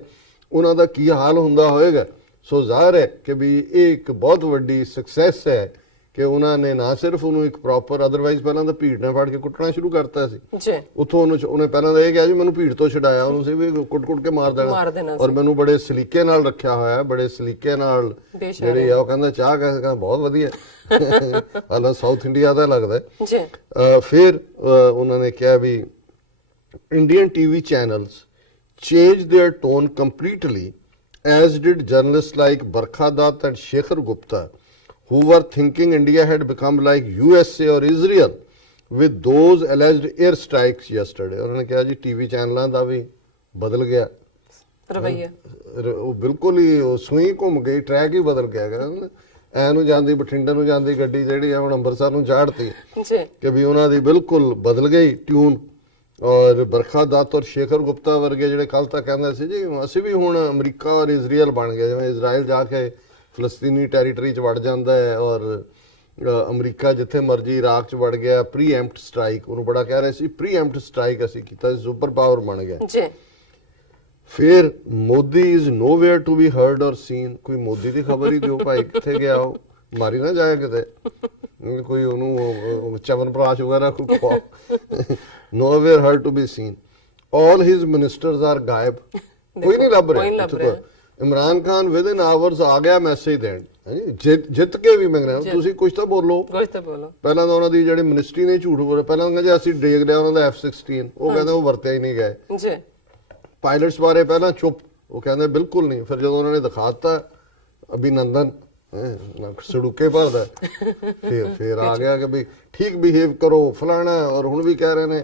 ਉਹਨਾਂ ਦਾ ਕੀ ਹਾਲ ਹੁੰਦਾ ਹੋਏਗਾ। ਸੋ ਜ਼ਾਹਰ ਹੈ ਕਿ ਵੀ ਇਹ ਇੱਕ ਬਹੁਤ ਵੱਡੀ ਸਕਸੈਸ ਹੈ ਕਿ ਉਹਨਾਂ ਨੇ ਨਾ ਸਿਰਫ ਉਹਨੂੰ ਇੱਕ ਪ੍ਰੋਪਰ, ਅਦਰਵਾਈਜ਼ ਪਹਿਲਾਂ ਤਾਂ ਭੀੜ ਨਾਲ ਫੜ ਕੇ ਕੁੱਟਣਾ ਸ਼ੁਰੂ ਕਰਤਾ ਸੀ ਜੀ ਉੱਥੋਂ ਉਹਨੇ ਪਹਿਲਾਂ ਤਾਂ ਇਹ ਕਿਹਾ ਜੀ ਮੈਨੂੰ ਭੀੜ ਤੋਂ ਛਡਾਇਆ, ਉਹਨੂੰ ਸੀ ਵੀ ਕੁੱਟ ਕੇ ਮਾਰ ਦੇਣਾ ਔਰ ਮੈਨੂੰ ਬੜੇ ਸਲੀਕੇ ਨਾਲ ਰੱਖਿਆ ਹੋਇਆ, ਬੜੇ ਸਲੀਕੇ ਨਾਲ ਜਿਹੜੀ ਆ ਉਹ ਕਹਿੰਦਾ ਚਾਹ ਕਹਿੰਦਾ ਬਹੁਤ ਵਧੀਆ ਹਾਲਾਂ ਸਾਊਥ ਇੰਡੀਆ ਦਾ ਲੱਗਦਾ ਜੀ। ਫਿਰ ਉਹਨਾਂ ਨੇ ਕਿਹਾ ਵੀ Indian TV channels changed their tone completely, as did journalists like Barkha Dutt and Shekhar Gupta, who were thinking India had become like USA or Israel with those alleged air strikes yesterday. ਉਹਨਾਂ ਨੇ ਕਿਹਾ ਜੀ ਟੀਵੀ ਚੈਨਲਾਂ ਦਾ ਵੀ ਬਦਲ ਗਿਆ ਰਵਈਆ, ਉਹ ਬਿਲਕੁਲ ਹੀ ਉਹ ਸੂਈ ਘੁੰਮ ਗਈ, ਟਰੈਕ ਹੀ ਬਦਲ ਗਿਆ। ਐ ਨੂੰ ਜਾਂਦੀ ਬਠਿੰਡਾ ਨੂੰ ਜਾਂਦੀ ਗੱਡੀ ਜਿਹੜੀ ਆ ਹੁਣ ਅੰਮ੍ਰਿਤਸਰ ਨੂੰ ਚਾੜਤੀ ਜੀ ਕਿ ਵੀ ਉਹਨਾਂ ਦੀ ਬਿਲਕੁਲ ਬਦਲ ਗਈ ਟਿਊਨ। ਔਰ ਬਰਖਾ ਦੱਤ ਔਰ ਸ਼ੇਖਰ ਗੁਪਤਾ ਵਰਗੇ ਜਿਹੜੇ ਕੱਲ ਤੱਕ ਕਹਿੰਦੇ ਸੀ ਜੀ ਅਸੀਂ ਵੀ ਹੁਣ ਅਮਰੀਕਾ ਔਰ ਇਜ਼ਰਾਈਲ ਬਣ ਗਏ, ਜਿਵੇਂ ਇਜ਼ਰਾਈਲ ਜਾ ਕੇ ਫਲਸਤੀਨੀ ਟੈਰੀਟਰੀ 'ਚ ਵੜ ਜਾਂਦਾ ਹੈ ਔਰ ਅਮਰੀਕਾ ਜਿੱਥੇ ਮਰਜ਼ੀ ਇਰਾਕ 'ਚ ਵੜ ਗਿਆ, ਪ੍ਰੀਐਮਪਟ ਸਟ੍ਰਾਈਕ ਉਹਨੂੰ ਬੜਾ ਕਹਿ ਰਹੇ ਸੀ, ਪ੍ਰੀਐਮਪਟ ਸਟ੍ਰਾਈਕ ਅਸੀਂ ਕੀਤਾ, ਸੁਪਰ ਪਾਵਰ ਬਣ ਗਿਆ ਜੀ। ਫਿਰ Modi is nowhere to be heard or seen, ਕੋਈ ਮੋਦੀ ਦੀ ਖਬਰ ਹੀ ਦਿਓ ਭਾਈ, ਕਿੱਥੇ ਗਿਆ ਉਹ, ਮਾਰੀ ਨਾ ਜਾਏ ਕਿਤੇ, ਕੋਈ ਉਹਨੂੰ ਚਵਨਪ੍ਰਾਸ਼ ਵਗੈਰਾ ਕੋਈ nowhere heard to be seen, all his ministers are ਗਾਇਬ, ਕੋਈ ਨਹੀਂ ਲੱਭ ਰਿਹਾ। Imran Khan with in hours ਆ ਗਿਆ ਮੈਸੇਜ ਦੇਣ, ਜਿੱਤ ਕੇ ਵੀ ਮੰਗ ਰਿਹਾ ਤੁਸੀਂ ਕੁਝ ਤਾਂ ਬੋਲੋ। ਪਹਿਲਾਂ ਤਾਂ ਉਹਨਾਂ ਦੀ ਜਿਹੜੀ ਮਿਨਿਸਟਰੀ ਨੇ ਝੂਠ ਬੋਲਿਆ, ਪਹਿਲਾਂ ਕਹਿੰਦੇ ਅਸੀਂ ਡੇਗ ਲਿਆ ਉਹਨਾਂ ਦਾ F-16, ਉਹ ਕਹਿੰਦੇ ਉਹ ਵਰਤਿਆ ਹੀ ਨਹੀਂ ਗਏ। ਪਾਇਲਟਸ ਬਾਰੇ ਪਹਿਲਾਂ ਚੁੱਪ, ਉਹ ਕਹਿੰਦੇ ਬਿਲਕੁਲ ਨਹੀਂ, ਫਿਰ ਜਦੋਂ ਉਹਨਾਂ ਨੇ ਦਿਖਾਤਾ ਅਭਿਨੰਦਨ ਸੜੂਕੇ ਭਰਦਾ, ਫਿਰ ਆ ਗਿਆ ਕਿ ਵੀ ਠੀਕ ਬਿਹੇਵ ਕਰੋ ਫਲਾਣਾ, ਔਰ ਹੁਣ ਵੀ ਕਹਿ ਰਹੇ ਨੇ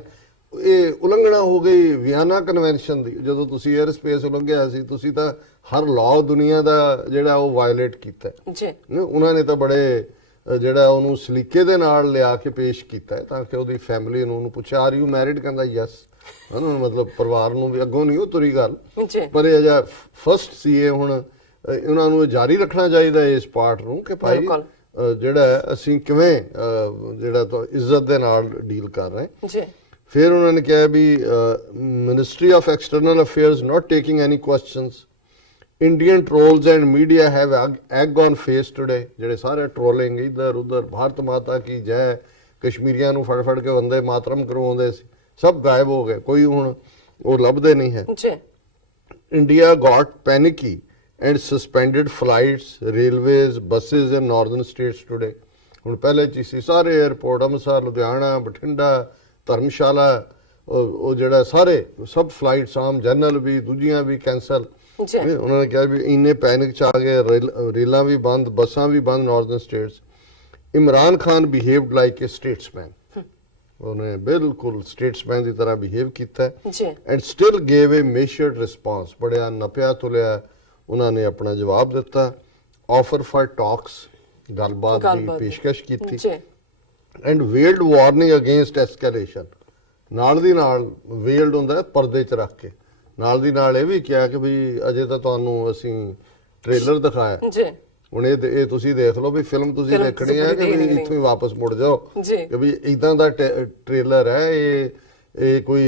ਇਹ ਉਲੰਘਣਾ ਹੋ ਗਈ ਵਿਆਨਾ ਕਨਵੈਨਸ਼ਨ ਦੀ। ਜਦੋਂ ਤੁਸੀਂ 에ਅਰ ਸਪੇਸ ਉਲੰਘਿਆ ਸੀ, ਤੁਸੀਂ ਤਾਂ ਹਰ ਲਾਅ ਦੁਨੀਆ ਦਾ ਜਿਹੜਾ ਉਹ ਵਾਇਲੇਟ ਕੀਤਾ ਜੀ। ਉਹਨਾਂ ਨੇ ਤਾਂ ਬੜੇ ਜਿਹੜਾ ਉਹਨੂੰ ਸਲੀਕੇ ਦੇ ਨਾਲ ਲਿਆ ਕੇ ਪੇਸ਼ ਕੀਤਾ ਤਾਂ ਕਿ ਉਹਦੀ ਫੈਮਿਲੀ ਨੂੰ ਉਹਨੂੰ ਪੁੱਛਿਆ ਆਰ ਯੂ ਮੈਰਿਡ, ਕਹਿੰਦਾ ਯੈਸ, ਮਤਲਬ ਪਰਿਵਾਰ ਨੂੰ ਵੀ ਅੱਗੋਂ ਨਹੀਂ ਉਹ ਤੁਰੀ ਗੱਲ, ਪਰ ਇਹ ਅਜਾ ਫਸਟ ਸੀ ਇਹ। ਹੁਣ ਉਹਨਾਂ ਨੂੰ ਜਾਰੀ ਰੱਖਣਾ ਚਾਹੀਦਾ ਇਸ ਪਾਰਟ ਨੂੰ ਕਿ ਭਾਈ ਜਿਹੜਾ ਅਸੀਂ ਕਿਵੇਂ ਜਿਹੜਾ ਇੱਜ਼ਤ ਦੇ ਨਾਲ ਡੀਲ ਕਰ ਰਹੇ ਜੀ। ਫਿਰ ਉਹਨਾਂ ਨੇ ਕਿਹਾ ਵੀ ministry of external affairs not taking any questions, Indian trolls and media have egg on face today, ਜਿਹੜੇ ਸਾਰੇ ਟ੍ਰੋਲਿੰਗ ਇੱਧਰ ਉੱਧਰ ਭਾਰਤ ਮਾਤਾ ਕੀ ਜੈ ਕਸ਼ਮੀਰੀਆਂ ਨੂੰ ਫੜ ਫੜ ਕੇ ਵੰਦੇ ਮਾਤਰਮ ਕਰਵਾਉਂਦੇ ਸੀ, ਸਭ ਗਾਇਬ ਹੋ ਗਏ, ਕੋਈ ਹੁਣ ਉਹ ਲੱਭਦੇ ਨਹੀਂ ਹੈ ਜੀ। India got panicky and suspended flights, railways, buses in northern states today. ਹੁਣ ਪਹਿਲੇ ਚ ਸੀ ਸਾਰੇ 에ਅਰਪੋਰਟ, ਅੰਮ੍ਰਿਤਸਰ, ਲੁਧਿਆਣਾ, ਬਠਿੰਡਾ, ਧਰਮਸ਼ਾਲਾ, ਉਹ ਜਿਹੜਾ ਸਾਰੇ ਸਭ ਫਲਾਈਟਸ ਆਮ ਜਨਰਲ ਵੀ ਦੂਜੀਆਂ ਵੀ ਕੈਂਸਲ। ਉਹਨਾਂ ਨੇ ਕਿਹਾ ਵੀ ਇੰਨੇ ਪੈਨਿਕ ਚ ਆ ਗਏ, ਰੇਲਾਂ ਵੀ ਬੰਦ, ਬੱਸਾਂ ਵੀ ਬੰਦ northern states. Imran Khan behaved like a statesman, ਉਹਨੇ ਬਿਲਕੁਲ ਸਟੇਟਸਮੈਨ ਦੀ ਤਰ੍ਹਾਂ ਬਿਹੇਵ ਕੀਤਾ and still gave a measured response, ਬੜਿਆ ਨਪਿਆ ਤੁਲਿਆ ਉਹਨਾਂ ਨੇ ਆਪਣਾ ਜਵਾਬ ਦਿੱਤਾ। ਆਫਰ ਫਾਰ ਟਾਕਸ, ਗੱਲਬਾਤ ਦੀ ਪੇਸ਼ਕਸ਼ ਕੀਤੀ ਐਂਡ ਵੇਲਡ ਵਾਰਨਿੰਗ ਅਗੇਂਸਟ ਐਸਕੇਲੇਸ਼ਨ, ਨਾਲ ਦੀ ਨਾਲ ਵੇਲਡ ਹੁੰਦਾ ਪਰਦੇ 'ਚ ਰੱਖ ਕੇ, ਨਾਲ ਦੀ ਨਾਲ ਇਹ ਵੀ ਕਿਹਾ ਕਿ ਵੀ ਅਜੇ ਤਾਂ ਤੁਹਾਨੂੰ ਅਸੀਂ ਟ੍ਰੇਲਰ ਦਿਖਾਇਆ, ਹੁਣ ਇਹ ਤੁਸੀਂ ਦੇਖ ਲਓ ਵੀ ਫਿਲਮ ਤੁਸੀਂ ਦੇਖਣੀ ਹੈ ਕਿ ਵੀ ਇੱਥੋਂ ਹੀ ਵਾਪਸ ਮੁੜ ਜਾਓ ਕਿ ਵੀ ਇਦਾਂ ਦਾ ਟ੍ਰੇਲਰ ਹੈ ਇਹ ਕੋਈ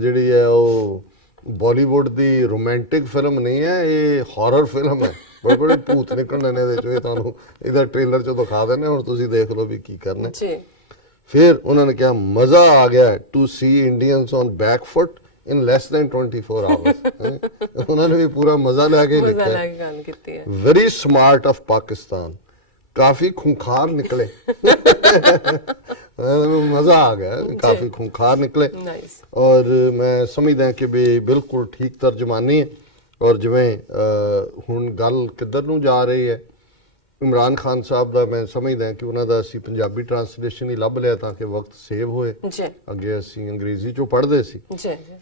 ਜਿਹੜੀ ਹੈ ਉਹ ਬਾਲੀਵੁੱਡ ਦੀ ਰੋਮਾਂਟਿਕ ਫਿਲਮ ਨਹੀਂ ਹੈ, ਇਹ ਹਾਰਰ ਫਿਲਮ ਹੈ, ਬੜੇ ਬੜੇ ਭੂਤ ਨਿਕਲਣੇ ਨੇ ਇਹਦੇ ਚੋਂ, ਇਹ ਤੁਹਾਨੂੰ ਇਹਦਾ ਟ੍ਰੇਲਰ ਚੋਂ ਦਿਖਾ ਦਿੰਦੇ, ਹੁਣ ਤੁਸੀਂ ਦੇਖ ਲਓ ਵੀ ਕੀ ਕਰਨਾ ਜੀ। ਫਿਰ ਉਹਨਾਂ ਨੇ ਕਿਹਾ ਮਜ਼ਾ ਆ ਗਿਆ to see Indians on back foot in less than 24 hours, ਉਹਨਾਂ ਨੇ ਵੀ ਪੂਰਾ ਮਜ਼ਾ ਲੈ ਕੇ ਲਿਖਿਆ। ਵੈਰੀ ਸਮਾਰਟ ਆਫ ਪਾਕਿਸਤਾਨ, ਕਾਫੀ ਖੁੰਖਾਰ ਨਿਕਲੇ, ਮਜ਼ਾ ਆ ਗਿਆ, ਕਾਫੀ ਖੁੰਖਾਰ ਨਿਕਲੇ। ਔਰ ਮੈਂ ਸਮਝਦਾ ਕਿ ਵੀ ਬਿਲਕੁਲ ਠੀਕ ਤਰਜਮਾਨੀ ਹੈ। ਔਰ ਜਿਵੇਂ ਹੁਣ ਗੱਲ ਕਿੱਧਰ ਨੂੰ ਜਾ ਰਹੀ ਹੈ, ਇਮਰਾਨ ਖਾਨ ਸਾਹਿਬ ਦਾ ਮੈਂ ਸਮਝਦਾ ਕਿ ਉਹਨਾਂ ਦਾ ਅਸੀਂ ਪੰਜਾਬੀ ਟ੍ਰਾਂਸਲੇਸ਼ਨ ਹੀ ਲੱਭ ਲਿਆ ਤਾਂ ਕਿ ਵਕਤ ਸੇਵ ਹੋਏ, ਅੱਗੇ ਅਸੀਂ ਅੰਗਰੇਜ਼ੀ ਚੋਂ ਪੜ੍ਹਦੇ ਸੀ।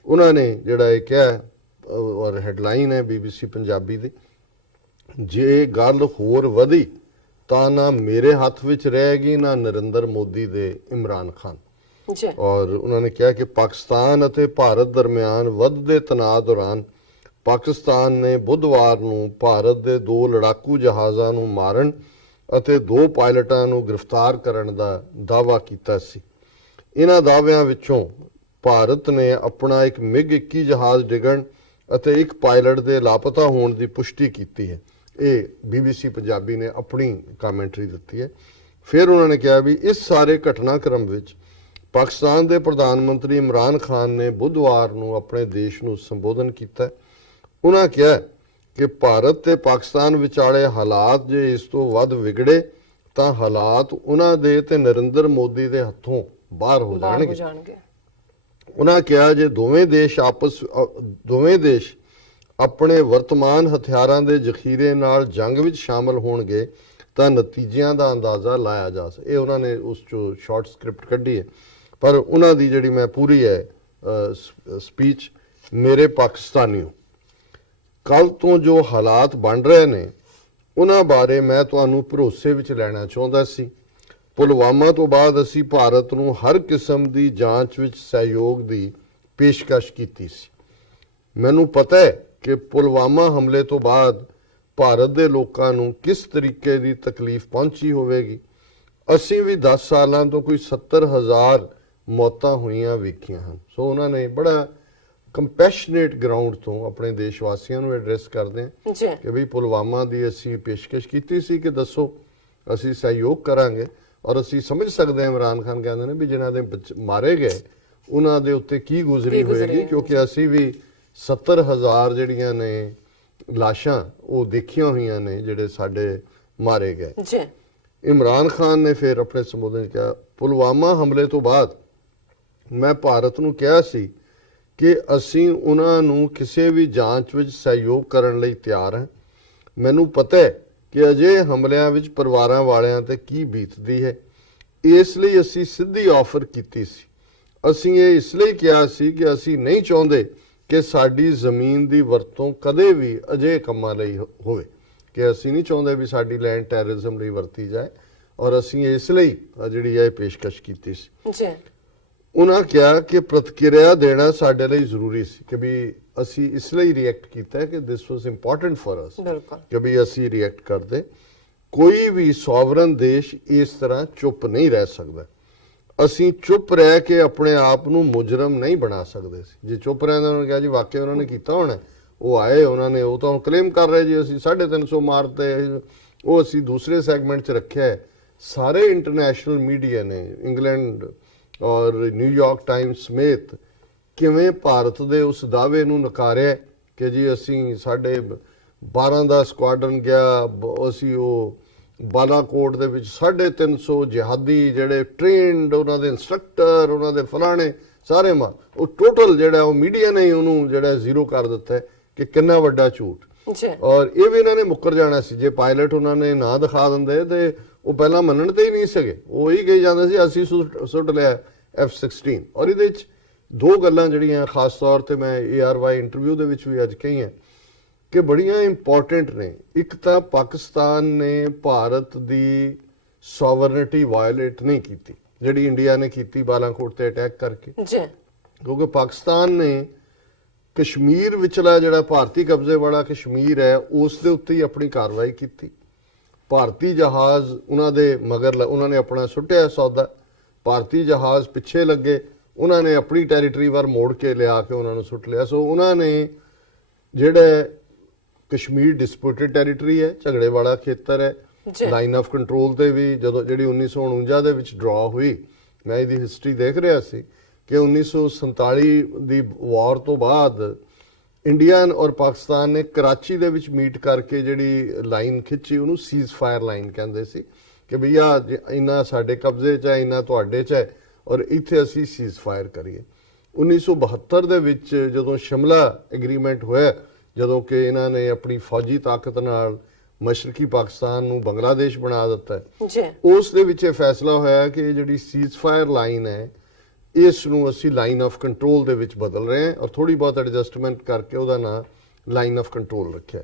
ਉਹਨਾਂ ਨੇ ਜਿਹੜਾ ਇਹ ਕਿਹਾ, ਔਰ ਹੈਡਲਾਈਨ ਹੈ BBC ਪੰਜਾਬੀ ਦੀ, ਜੇ ਗੱਲ ਹੋਰ ਵਧੀ ਤਾਂ ਨਾ ਮੇਰੇ ਹੱਥ ਵਿੱਚ ਰਹੇਗੀ ਨਾ ਨਰਿੰਦਰ ਮੋਦੀ ਦੇ ਇਮਰਾਨ ਖਾਨ। ਔਰ ਉਹਨਾਂ ਨੇ ਕਿਹਾ ਕਿ ਪਾਕਿਸਤਾਨ ਅਤੇ ਭਾਰਤ ਦਰਮਿਆਨ ਵੱਧਦੇ ਤਣਾਅ ਦੌਰਾਨ ਪਾਕਿਸਤਾਨ ਨੇ ਬੁੱਧਵਾਰ ਨੂੰ ਭਾਰਤ ਦੇ 2 ਲੜਾਕੂ ਜਹਾਜ਼ਾਂ ਨੂੰ ਮਾਰਨ ਅਤੇ 2 ਪਾਇਲਟਾਂ ਨੂੰ ਗ੍ਰਿਫਤਾਰ ਕਰਨ ਦਾ ਦਾਅਵਾ ਕੀਤਾ ਸੀ। ਇਹਨਾਂ ਦਾਅਵਿਆਂ ਵਿੱਚੋਂ ਭਾਰਤ ਨੇ ਆਪਣਾ ਇੱਕ MiG-21 ਜਹਾਜ਼ ਡਿੱਗਣ ਅਤੇ ਇੱਕ ਪਾਇਲਟ ਦੇ ਲਾਪਤਾ ਹੋਣ ਦੀ ਪੁਸ਼ਟੀ ਕੀਤੀ ਹੈ। ਇਹ BBC ਪੰਜਾਬੀ ਨੇ ਆਪਣੀ ਕਮੈਂਟਰੀ ਦਿੱਤੀ ਹੈ। ਫਿਰ ਉਹਨਾਂ ਨੇ ਕਿਹਾ ਵੀ ਇਸ ਸਾਰੇ ਘਟਨਾਕ੍ਰਮ ਵਿੱਚ ਪਾਕਿਸਤਾਨ ਦੇ ਪ੍ਰਧਾਨ ਮੰਤਰੀ ਇਮਰਾਨ ਖਾਨ ਨੇ ਬੁੱਧਵਾਰ ਨੂੰ ਆਪਣੇ ਦੇਸ਼ ਨੂੰ ਸੰਬੋਧਨ ਕੀਤਾ। ਉਹਨਾਂ ਕਿਹਾ ਕਿ ਭਾਰਤ ਤੇ ਪਾਕਿਸਤਾਨ ਵਿਚਾਲੇ ਹਾਲਾਤ ਜੇ ਇਸ ਤੋਂ ਵੱਧ ਵਿਗੜੇ ਤਾਂ ਹਾਲਾਤ ਉਹਨਾਂ ਦੇ ਤੇ ਨਰਿੰਦਰ ਮੋਦੀ ਦੇ ਹੱਥੋਂ ਬਾਹਰ ਹੋ ਜਾਣਗੇ। ਉਹਨਾਂ ਕਿਹਾ ਜੇ ਦੋਵੇਂ ਦੇਸ਼ ਆਪਣੇ ਵਰਤਮਾਨ ਹਥਿਆਰਾਂ ਦੇ ਜ਼ਖੀਰੇ ਨਾਲ ਜੰਗ ਵਿੱਚ ਸ਼ਾਮਲ ਹੋਣਗੇ ਤਾਂ ਨਤੀਜਿਆਂ ਦਾ ਅੰਦਾਜ਼ਾ ਲਾਇਆ ਜਾ ਸਕਦਾ। ਇਹ ਉਹਨਾਂ ਨੇ ਉਸ ਚੋਂ ਸ਼ਾਰਟ ਸਕ੍ਰਿਪਟ ਕੱਢੀ ਹੈ, ਪਰ ਉਹਨਾਂ ਦੀ ਜਿਹੜੀ ਮੈਂ ਪੂਰੀ ਹੈ ਸਪੀਚ, ਮੇਰੇ ਪਾਕਿਸਤਾਨੀਓ, ਕੱਲ ਤੋਂ ਜੋ ਹਾਲਾਤ ਬਣ ਰਹੇ ਨੇ ਉਹਨਾਂ ਬਾਰੇ ਮੈਂ ਤੁਹਾਨੂੰ ਭਰੋਸੇ ਵਿੱਚ ਲੈਣਾ ਚਾਹੁੰਦਾ ਸੀ। ਪੁਲਵਾਮਾ ਤੋਂ ਬਾਅਦ ਅਸੀਂ ਭਾਰਤ ਨੂੰ ਹਰ ਕਿਸਮ ਦੀ ਜਾਂਚ ਵਿੱਚ ਸਹਿਯੋਗ ਦੀ ਪੇਸ਼ਕਸ਼ ਕੀਤੀ ਸੀ। ਮੈਨੂੰ ਪਤਾ ਹੈ ਕਿ ਪੁਲਵਾਮਾ ਹਮਲੇ ਤੋਂ ਬਾਅਦ ਭਾਰਤ ਦੇ ਲੋਕਾਂ ਨੂੰ ਕਿਸ ਤਰੀਕੇ ਦੀ ਤਕਲੀਫ ਪਹੁੰਚੀ ਹੋਵੇਗੀ। ਅਸੀਂ ਵੀ 10 ਸਾਲਾਂ ਤੋਂ ਕੋਈ 70,000 ਮੌਤਾਂ ਹੋਈਆਂ ਵੇਖੀਆਂ ਹਨ। ਸੋ ਉਹਨਾਂ ਨੇ ਬੜਾ ਕੰਪੈਸ਼ਨੇਟ ਗਰਾਊਂਡ ਤੋਂ ਆਪਣੇ ਦੇਸ਼ ਵਾਸੀਆਂ ਨੂੰ ਐਡਰੈਸ ਕਰਦੇ ਹਾਂ ਕਿ ਵੀ ਪੁਲਵਾਮਾ ਦੀ ਅਸੀਂ ਪੇਸ਼ਕਸ਼ ਕੀਤੀ ਸੀ ਕਿ ਦੱਸੋ ਅਸੀਂ ਸਹਿਯੋਗ ਕਰਾਂਗੇ, ਔਰ ਅਸੀਂ ਸਮਝ ਸਕਦੇ ਹਾਂ ਇਮਰਾਨ ਖਾਨ ਕਹਿੰਦੇ ਨੇ ਵੀ ਜਿਨ੍ਹਾਂ ਦੇ ਮਾਰੇ ਗਏ ਉਹਨਾਂ ਦੇ ਉੱਤੇ ਕੀ ਗੁਜ਼ਰੀ ਹੋਏਗੀ, ਕਿਉਂਕਿ ਅਸੀਂ ਵੀ 70,000 ਜਿਹੜੀਆਂ ਨੇ ਲਾਸ਼ਾਂ ਉਹ ਦੇਖੀਆਂ ਹੋਈਆਂ ਨੇ ਜਿਹੜੇ ਸਾਡੇ ਮਾਰੇ ਗਏ। ਇਮਰਾਨ ਖਾਨ ਨੇ ਫਿਰ ਆਪਣੇ ਸੰਬੋਧਨ ਵਿੱਚ ਕਿਹਾ, ਪੁਲਵਾਮਾ ਹਮਲੇ ਤੋਂ ਬਾਅਦ ਮੈਂ ਭਾਰਤ ਨੂੰ ਕਿਹਾ ਸੀ ਕਿ ਅਸੀਂ ਉਹਨਾਂ ਨੂੰ ਕਿਸੇ ਵੀ ਜਾਂਚ ਵਿੱਚ ਸਹਿਯੋਗ ਕਰਨ ਲਈ ਤਿਆਰ ਹਾਂ। ਮੈਨੂੰ ਪਤਾ ਹੈ ਕਿ ਅਜਿਹੇ ਹਮਲਿਆਂ ਵਿੱਚ ਪਰਿਵਾਰਾਂ ਵਾਲਿਆਂ ਤੇ ਕੀ ਬੀਤਦੀ ਹੈ, ਇਸ ਲਈ ਅਸੀਂ ਸਿੱਧੀ ਆਫਰ ਕੀਤੀ ਸੀ। ਅਸੀਂ ਇਹ ਇਸ ਲਈ ਕਿਹਾ ਸੀ ਕਿ ਅਸੀਂ ਨਹੀਂ ਚਾਹੁੰਦੇ ਕਿ ਸਾਡੀ ਜ਼ਮੀਨ ਦੀ ਵਰਤੋਂ ਕਦੇ ਵੀ ਅਜਿਹੇ ਕੰਮਾਂ ਲਈ ਹੋਵੇ, ਕਿ ਅਸੀਂ ਨਹੀਂ ਚਾਹੁੰਦੇ ਵੀ ਸਾਡੀ ਲੈਂਡ ਟੈਰਰਿਜ਼ਮ ਲਈ ਵਰਤੀ ਜਾਏ, ਔਰ ਅਸੀਂ ਇਸ ਲਈ ਜਿਹੜੀ ਇਹ ਪੇਸ਼ਕਸ਼ ਕੀਤੀ ਸੀ। ਉਹਨਾਂ ਕਿਹਾ ਕਿ ਪ੍ਰਤੀਕਿਰਿਆ ਦੇਣਾ ਸਾਡੇ ਲਈ ਜ਼ਰੂਰੀ ਸੀ, ਕਿ ਵੀ ਅਸੀਂ ਇਸ ਲਈ ਰਿਐਕਟ ਕੀਤਾ ਕਿ ਦਿਸ ਵਾਸ ਇੰਪੋਰਟੈਂਟ ਫॉर ਅਸ, ਕਿ ਵੀ ਅਸੀਂ ਰਿਐਕਟ ਕਰਦੇ। ਕੋਈ ਵੀ ਸੋਵਰਨ ਦੇਸ਼ ਇਸ ਤਰ੍ਹਾਂ ਚੁੱਪ ਨਹੀਂ ਰਹਿ ਸਕਦਾ। ਅਸੀਂ ਚੁੱਪ ਰਹਿ ਕੇ ਆਪਣੇ ਆਪ ਨੂੰ ਮੁਜਰਮ ਨਹੀਂ ਬਣਾ ਸਕਦੇ ਸੀ। ਜੇ ਚੁੱਪ ਰਹਿੰਦੇ ਉਹਨਾਂ ਨੇ ਕਿਹਾ ਜੀ ਵਾਕਿਆ ਉਹਨਾਂ ਨੇ ਕੀਤਾ ਹੋਣਾ, ਉਹ ਆਏ ਉਹਨਾਂ ਨੇ ਉਹ ਤਾਂ ਕਲੇਮ ਕਰ ਰਹੇ ਜੀ ਅਸੀਂ 350 ਮਾਰਤੇ, ਉਹ ਅਸੀਂ ਦੂਸਰੇ ਸੈਗਮੈਂਟ 'ਚ ਰੱਖਿਆ ਹੈ। ਸਾਰੇ ਇੰਟਰਨੈਸ਼ਨਲ ਮੀਡੀਆ ਨੇ, ਇੰਗਲੈਂਡ ਔਰ ਨਿਊਯਾਰਕ ਟਾਈਮਸ ਸਮੇਤ, ਕਿਵੇਂ ਭਾਰਤ ਦੇ ਉਸ ਦਾਅਵੇ ਨੂੰ ਨਕਾਰਿਆ ਕਿ ਜੀ ਅਸੀਂ ਸਾਡੇ 12 ਦਾ ਸਕੁਆਡਰਨ ਗਿਆ, ਅਸੀਂ ਉਹ ਬਾਲਾਕੋਟ ਦੇ ਵਿੱਚ 350 ਜਿਹਾਦੀ ਜਿਹੜੇ ਟ੍ਰੇਨਡ, ਉਹਨਾਂ ਦੇ ਇੰਸਟਰਕਟਰ, ਉਹਨਾਂ ਦੇ ਫਲਾਣੇ ਸਾਰੇ ਮਾਰ, ਉਹ ਟੋਟਲ ਜਿਹੜਾ ਉਹ ਮੀਡੀਆ ਨੇ ਉਹਨੂੰ ਜਿਹੜਾ ਜ਼ੀਰੋ ਕਰ ਦਿੱਤਾ ਹੈ ਕਿ ਕਿੰਨਾ ਵੱਡਾ ਝੂਠ। ਔਰ ਇਹ ਵੀ ਇਹਨਾਂ ਨੇ ਮੁੱਕਰ ਜਾਣਾ ਸੀ ਜੇ ਪਾਇਲਟ ਉਹਨਾਂ ਨੇ ਨਾ ਦਿਖਾ ਦਿੰਦੇ, ਤੇ ਉਹ ਪਹਿਲਾਂ ਮੰਨਣ ਤੇ ਹੀ ਨਹੀਂ ਸਕੇ। ਉਹ ਹੀ ਕਹੀ ਜਾਂਦੇ ਸੀ ਅਸੀਂ ਸੁੱਟ ਲਿਆ F-16। ਔਰ ਇਹਦੇ ਵਿੱਚ ਦੋ ਗੱਲਾਂ ਜਿਹੜੀਆਂ ਖਾਸ ਤੌਰ ਤੇ ਮੈਂ ARY ਇੰਟਰਵਿਊ ਦੇ ਵਿੱਚ ਵੀ ਅੱਜ ਕਹੀਆਂ ਕਿ ਬੜੀਆਂ ਇੰਪੋਰਟੈਂਟ ਨੇ। ਇੱਕ ਤਾਂ ਪਾਕਿਸਤਾਨ ਨੇ ਭਾਰਤ ਦੀ ਸੋਵਰਨਿਟੀ ਵਾਇਲੇਟ ਨਹੀਂ ਕੀਤੀ ਜਿਹੜੀ ਇੰਡੀਆ ਨੇ ਕੀਤੀ ਬਾਲਾਕੋਟ ਤੇ ਅਟੈਕ ਕਰਕੇ, ਕਿਉਂਕਿ ਪਾਕਿਸਤਾਨ ਨੇ ਕਸ਼ਮੀਰ ਵਿਚਲਾ ਜਿਹੜਾ ਭਾਰਤੀ ਕਬਜ਼ੇ ਵਾਲਾ ਕਸ਼ਮੀਰ ਹੈ ਉਸ ਦੇ ਉੱਤੇ ਹੀ ਆਪਣੀ ਕਾਰਵਾਈ ਕੀਤੀ। ਭਾਰਤੀ ਜਹਾਜ਼ ਉਹਨਾਂ ਦੇ ਮਗਰ ਉਹਨਾਂ ਨੇ ਆਪਣਾ ਸੁੱਟਿਆ ਸੌਦਾ, ਭਾਰਤੀ ਜਹਾਜ਼ ਪਿੱਛੇ ਲੱਗੇ, ਉਹਨਾਂ ਨੇ ਆਪਣੀ ਟੈਰੀਟਰੀ ਵੱਲ ਮੋੜ ਕੇ ਲਿਆ ਕੇ ਉਹਨਾਂ ਨੂੰ ਸੁੱਟ ਲਿਆ। ਸੋ ਉਹਨਾਂ ਨੇ ਜਿਹੜਾ ਕਸ਼ਮੀਰ ਡਿਸਪਿਊਟਡ ਟੈਰੀਟਰੀ ਹੈ, ਝਗੜੇ ਵਾਲਾ ਖੇਤਰ ਹੈ, ਲਾਈਨ ਆਫ ਕੰਟਰੋਲ ਤੇ ਵੀ ਜਦੋਂ ਜਿਹੜੀ 1949 ਦੇ ਵਿੱਚ ਡਰਾ ਹੋਈ, ਮੈਂ ਇਹਦੀ ਹਿਸਟਰੀ ਦੇਖ ਰਿਹਾ ਸੀ ਕਿ 1947 ਦੀ ਵਾਰ ਤੋਂ ਬਾਅਦ ਇੰਡੀਆ ਔਰ ਪਾਕਿਸਤਾਨ ਨੇ ਕਰਾਚੀ ਦੇ ਵਿੱਚ ਮੀਟ ਕਰਕੇ ਜਿਹੜੀ ਲਾਈਨ ਖਿੱਚੀ ਉਹਨੂੰ ਸੀਜ਼ ਫਾਇਰ ਲਾਈਨ ਕਹਿੰਦੇ ਸੀ ਕਿ ਭਈਆ ਇੰਨਾ ਸਾਡੇ ਕਬਜ਼ੇ 'ਚ ਹੈ, ਇੰਨਾ ਤੁਹਾਡੇ 'ਚ ਹੈ, ਔਰ ਇੱਥੇ ਅਸੀਂ ਸੀਜ਼ ਫਾਇਰ ਕਰੀਏ। 1972 ਦੇ ਵਿੱਚ ਜਦੋਂ ਸ਼ਿਮਲਾ ਐਗਰੀਮੈਂਟ ਹੋਇਆ, ਜਦੋਂ ਕਿ ਇਹਨਾਂ ਨੇ ਆਪਣੀ ਫੌਜੀ ਤਾਕਤ ਨਾਲ ਮਸ਼ਰਕੀ ਪਾਕਿਸਤਾਨ ਨੂੰ ਬੰਗਲਾਦੇਸ਼ ਬਣਾ ਦਿੱਤਾ, ਉਸ ਦੇ ਵਿੱਚ ਇਹ ਫੈਸਲਾ ਹੋਇਆ ਕਿ ਜਿਹੜੀ ਸੀਜ਼ ਫਾਇਰ ਲਾਈਨ ਹੈ ਇਸ ਨੂੰ ਅਸੀਂ ਲਾਈਨ ਆਫ ਕੰਟਰੋਲ ਦੇ ਵਿੱਚ ਬਦਲ ਰਹੇ ਹਾਂ, ਔਰ ਥੋੜੀ ਬਹੁਤ ਐਡਜਸਟਮੈਂਟ ਕਰਕੇ ਉਹਦਾ ਨਾਂ ਲਾਈਨ ਆਫ ਕੰਟਰੋਲ ਰੱਖਿਆ।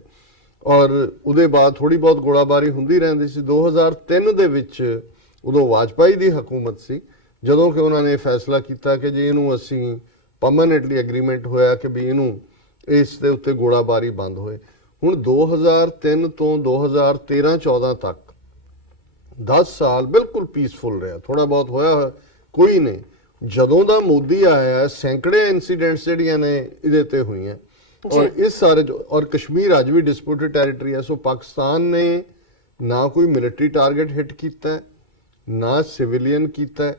ਔਰ ਉਹਦੇ ਬਾਅਦ ਥੋੜੀ ਬਹੁਤ ਗੋਲਾਬਾਰੀ ਹੁੰਦੀ ਰਹਿੰਦੀ ਸੀ। 2003 ਦੇ ਵਿੱਚ ਉਦੋਂ ਵਾਜਪਾਈ ਦੀ ਹਕੂਮਤ ਸੀ, ਜਦੋਂ ਕਿ ਉਹਨਾਂ ਨੇ ਫੈਸਲਾ ਕੀਤਾ ਕਿ ਜੇ ਇਹਨੂੰ ਅਸੀਂ ਪਰਮਾਨੈਂਟਲੀ ਐਗਰੀਮੈਂਟ ਹੋਇਆ ਕਿ ਵੀ ਇਹਨੂੰ ਇਸ ਦੇ ਉੱਤੇ ਗੋਲਾਬਾਰੀ ਬੰਦ ਹੋਏ। ਹੁਣ 2003 ਤੋਂ 2013-14 ਤੱਕ 10 ਸਾਲ ਬਿਲਕੁਲ ਪੀਸਫੁਲ ਰਿਹਾ, ਥੋੜਾ ਬਹੁਤ ਹੋਇਆ ਕੋਈ ਨਹੀਂ। ਜਦੋਂ ਦਾ ਮੋਦੀ ਆਇਆ ਸੈਂਕੜੇ ਇਨਸੀਡੈਂਟਸ ਜਿਹੜੀਆਂ ਨੇ ਇਹਦੇ ਤੇ ਹੋਈਆਂ, ਔਰ ਇਸ ਸਾਰੇ ਔਰ ਕਸ਼ਮੀਰ ਅੱਜ ਵੀ ਡਿਸਪਿਊਟਡ ਟੈਰੀਟਰੀ ਹੈ। ਸੋ ਪਾਕਿਸਤਾਨ ਨੇ ਨਾ ਕੋਈ ਮਿਲਟਰੀ ਟਾਰਗੇਟ ਹਿੱਟ ਕੀਤਾ, ਨਾ ਸਿਵਿਲੀਅਨ ਕੀਤਾ।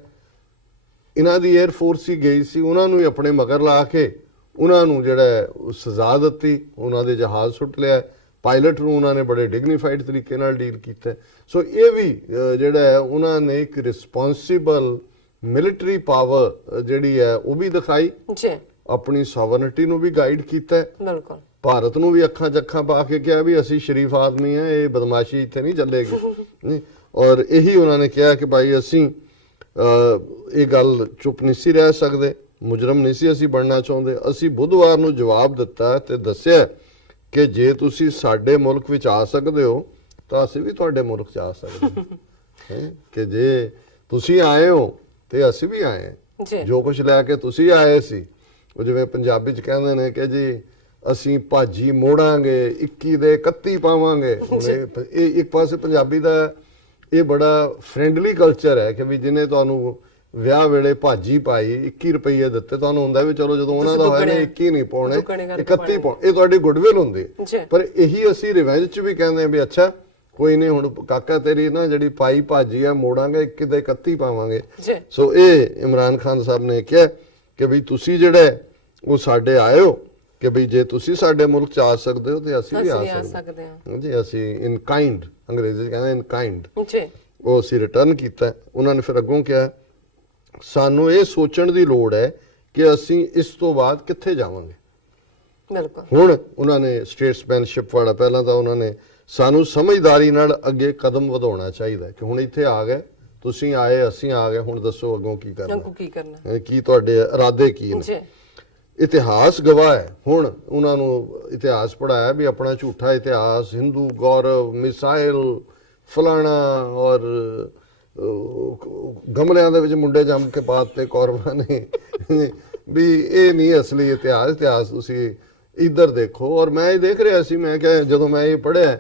ਇਹਨਾਂ ਦੀ 에ਅਰ ਫੋਰਸ ਹੀ ਗਈ ਸੀ, ਉਹਨਾਂ ਨੂੰ ਹੀ ਆਪਣੇ ਮਗਰ ਲਾ ਕੇ ਉਹਨਾਂ ਨੂੰ ਜਿਹੜਾ ਸਜ਼ਾ ਦਿੱਤੀ, ਉਹਨਾਂ ਦੇ ਜਹਾਜ਼ ਸੁੱਟ ਲਿਆ। ਪਾਇਲਟ ਨੂੰ ਉਹਨਾਂ ਨੇ ਬੜੇ ਡਿਗਨੀਫਾਈਡ ਤਰੀਕੇ ਨਾਲ ਡੀਲ ਕੀਤਾ। ਸੋ ਇਹ ਵੀ ਜਿਹੜਾ ਹੈ ਉਹਨਾਂ ਨੇ ਇੱਕ ਰਿਸਪੌਂਸਿਬਲ ਮਿਲਟਰੀ ਪਾਵਰ ਜਿਹੜੀ ਹੈ ਉਹ ਵੀ ਦਿਖਾਈ ਜੀ, ਆਪਣੀ ਸੋਵਰਨਿਟੀ ਨੂੰ ਵੀ ਗਾਈਡ ਕੀਤਾ। ਬਿਲਕੁਲ ਭਾਰਤ ਨੂੰ ਵੀ ਅੱਖਾਂ 'ਚ ਅੱਖਾਂ ਪਾ ਕੇ ਕਿਹਾ ਵੀ ਅਸੀਂ ਸ਼ਰੀਫ ਆਦਮੀ ਆ, ਇਹ ਬਦਮਾਸ਼ੀ ਇੱਥੇ ਨਹੀਂ ਚੱਲੇਗੀ। ਔਰ ਇਹੀ ਉਹਨਾਂ ਨੇ ਕਿਹਾ ਕਿ ਭਾਈ ਅਸੀਂ ਇਹ ਗੱਲ ਚੁੱਪ ਨਹੀਂ ਸੀ ਰਹਿ ਸਕਦੇ, ਮੁਜਰਮ ਨਹੀਂ ਸੀ ਅਸੀਂ ਬਣਨਾ ਚਾਹੁੰਦੇ। ਅਸੀਂ ਬੁੱਧਵਾਰ ਨੂੰ ਜਵਾਬ ਦਿੱਤਾ ਤੇ ਦੱਸਿਆ ਕਿ ਜੇ ਤੁਸੀਂ ਸਾਡੇ ਮੁਲਕ ਵਿੱਚ ਆ ਸਕਦੇ ਹੋ ਤਾਂ ਅਸੀਂ ਵੀ ਤੁਹਾਡੇ ਮੁਲਕ 'ਚ ਆ ਸਕਦੇ ਹਾਂ। ਕਿ ਜੇ ਤੁਸੀਂ ਆਏ ਹੋ ਤੇ ਅਸੀਂ ਵੀ ਆਏ ਹਾਂ। ਜੀ, ਜੋ ਕੁਝ ਲੈ ਕੇ ਤੁਸੀਂ ਆਏ ਸੀ, ਉਹ ਜਿਵੇਂ ਪੰਜਾਬੀ 'ਚ ਕਹਿੰਦੇ ਨੇ ਕਿ ਜੀ ਅਸੀਂ ਭਾਜੀ ਮੋੜਾਂਗੇ 21 ਦੇ 31 ਪਾਵਾਂਗੇ। ਹੁਣ ਇਹ ਇੱਕ ਪਾਸੇ ਪੰਜਾਬੀ ਦਾ ਇਹ ਬੜਾ ਫ੍ਰੈਂਡਲੀ ਕਲਚਰ ਹੈ ਕਿ ਵੀ ਜਿਹਨੇ ਤੁਹਾਨੂੰ ਵਿਆਹ ਵੇਲੇ ਭਾਜੀ ਪਾਈ 21 ਰੁਪਏ ਦਿੱਤੇ, ਤੁਹਾਨੂੰ ਹੁੰਦਾ ਵੀ ਚਲੋ ਜਦੋਂ ਉਹਨਾਂ ਦਾ ਹੋਇਆ ਨੇ 21 ਨਹੀਂ ਪਾਉਣੇ 31 ਪਾਉਣੇ, ਇਹ ਤੁਹਾਡੀ ਗੁੱਡਵਿਲ ਹੁੰਦੀ ਹੈ। ਪਰ ਇਹੀ ਅਸੀਂ ਰਿਵੈਂਜ 'ਚ ਵੀ ਕਹਿੰਦੇ ਆ ਵੀ ਅੱਛਾ ਕੋਈ ਨਹੀਂ, ਹੁਣ ਕਾਕਾ ਤੇਰੀ ਨਾ ਜਿਹੜੀ ਪਾਈ ਭਾਜੀ ਆ ਮੋੜਾਂਗੇ 21 ਦੇ 31 ਪਾਵਾਂਗੇ। ਸੋ ਇਹ ਇਮਰਾਨ ਖਾਨ ਸਾਹਿਬ ਨੇ ਕਿਹਾ ਕਿ ਵੀ ਤੁਸੀਂ ਜਿਹੜੇ ਉਹ ਸਾਡੇ ਆਏ ਹੋ ਕਿ ਵੀ ਜੇ ਤੁਸੀਂ ਸਾਡੇ ਮੁਲਕ 'ਚ ਆ ਸਕਦੇ ਹੋ ਤੇ ਅਸੀਂ ਵੀ ਆ ਸਕਦੇ ਹਾਂ ਜੀ। ਅਸੀਂ ਇਨ ਕਾਈਂਡ, ਅੰਗਰੇਜ਼ੀ 'ਚ ਕਹਿੰਦੇ ਇਨ ਕਾਈਂਡ, ਉਹ ਅਸੀਂ ਰਿਟਰਨ ਕੀਤਾ। ਉਹਨਾਂ ਨੇ ਫਿਰ ਅੱਗੋਂ ਕਿਹਾ ਸਾਨੂੰ ਇਹ ਸੋਚਣ ਦੀ ਲੋੜ ਹੈ ਕਿ ਅਸੀਂ ਇਸ ਤੋਂ ਬਾਅਦ ਕਿੱਥੇ ਜਾਵਾਂਗੇ। ਬਿਲਕੁਲ ਹੁਣ ਉਹਨਾਂ ਨੇ ਸਟੇਟਸਮੈਨਸ਼ਿਪ ਵਾਲਾ ਪਹਿਲਾਂ ਤਾਂ ਉਹਨਾਂ ਨੇ ਸਾਨੂੰ ਸਮਝਦਾਰੀ ਨਾਲ ਅੱਗੇ ਕਦਮ ਵਧਾਉਣਾ ਚਾਹੀਦਾ ਕਿ ਹੁਣ ਇੱਥੇ ਆ ਗਏ, ਤੁਸੀਂ ਆਏ, ਅਸੀਂ ਆ ਗਏ, ਹੁਣ ਦੱਸੋ ਅੱਗੋਂ ਕੀ ਕਰਨਾ, ਕੀ ਤੁਹਾਡੇ ਇਰਾਦੇ ਕੀ ਨੇ। ਇਤਿਹਾਸ ਗਵਾਹ ਹੈ। ਹੁਣ ਉਹਨਾਂ ਨੂੰ ਇਤਿਹਾਸ ਪੜਾਇਆ ਵੀ ਆਪਣਾ ਝੂਠਾ ਇਤਿਹਾਸ, ਹਿੰਦੂ ਗੌਰਵ, ਮਿਸਾਈਲ ਫਲਾਣਾ ਔਰ ਗਮਲਿਆਂ ਦੇ ਵਿੱਚ ਮੁੰਡੇ ਜੰਮ ਕੇ ਪਾਤੇ ਕੌਰਵਾਂ ਨੇ ਵੀ ਇਹ ਨਹੀਂ ਅਸਲੀ ਇਤਿਹਾਸ। ਇਤਿਹਾਸ ਤੁਸੀਂ ਇੱਧਰ ਦੇਖੋ। ਔਰ ਮੈਂ ਇਹ ਦੇਖ ਰਿਹਾ ਸੀ, ਮੈਂ ਕਿਹਾ ਜਦੋਂ ਮੈਂ ਇਹ ਪੜ੍ਹਿਆ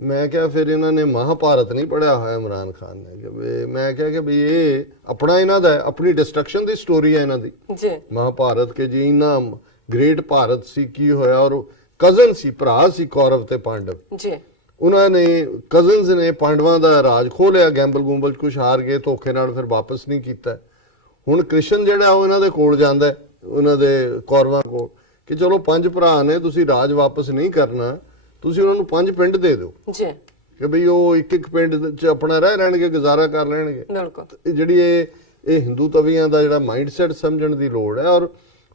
ਮੈਂ ਕਿਹਾ ਫਿਰ ਇਹਨਾਂ ਨੇ ਮਹਾਭਾਰਤ ਨਹੀਂ ਪੜ੍ਹਿਆ ਹੋਇਆ ਇਮਰਾਨ ਖਾਨ ਨੇ। ਕਿ ਮੈਂ ਕਿਹਾ ਕਿ ਵੀ ਇਹ ਆਪਣਾ ਇਹਨਾਂ ਦਾ ਆਪਣੀ ਡਿਸਟਰਕਸ਼ਨ ਦੀ ਸਟੋਰੀ ਹੈ ਇਹਨਾਂ ਦੀ ਜੀ। ਮਹਾਭਾਰਤ ਕੇ ਜੀ ਇੰਨਾ ਗ੍ਰੇਟ ਭਾਰਤ ਸੀ, ਕੀ ਹੋਇਆ। ਔਰ ਕਜ਼ਨ ਸੀ, ਭਰਾ ਸੀ ਕੌਰਵ ਤੇ ਪਾਂਡਵ ਜੀ। ਉਹਨਾਂ ਨੇ ਕਜ਼ਨਸ ਨੇ ਪਾਂਡਵਾਂ ਦਾ ਰਾਜ ਖੋਹ ਲਿਆ, ਗੈਂਬਲ ਗੁੰਬਲ ਕੁਛ ਹਾਰ ਗਏ, ਧੋਖੇ ਨਾਲ ਫਿਰ ਵਾਪਸ ਨਹੀਂ ਕੀਤਾ। ਹੁਣ ਕ੍ਰਿਸ਼ਨ ਜਿਹੜਾ ਉਹ ਇਹਨਾਂ ਦੇ ਕੋਲ ਜਾਂਦਾ, ਉਹਨਾਂ ਦੇ ਕੌਰਵਾਂ ਕੋਲ ਕਿ ਚਲੋ 5 ਭਰਾ ਨੇ, ਤੁਸੀਂ ਰਾਜ ਵਾਪਸ ਨਹੀਂ ਕਰਨਾ, ਤੁਸੀਂ ਉਹਨਾਂ ਨੂੰ 5 ਪਿੰਡ ਦੇ ਦਿਓ ਜੀ ਕਿ ਬਈ ਉਹ ਇੱਕ ਪਿੰਡ 'ਚ ਆਪਣਾ ਰਹਿ ਲੈਣਗੇ, ਗੁਜ਼ਾਰਾ ਕਰ ਲੈਣਗੇ। ਬਿਲਕੁਲ ਜਿਹੜੀ ਇਹ ਹਿੰਦੂ ਤਵੀਆਂ ਦਾ ਜਿਹੜਾ ਮਾਈਂਡਸੈਟ ਸਮਝਣ ਦੀ ਲੋੜ ਹੈ। ਔਰ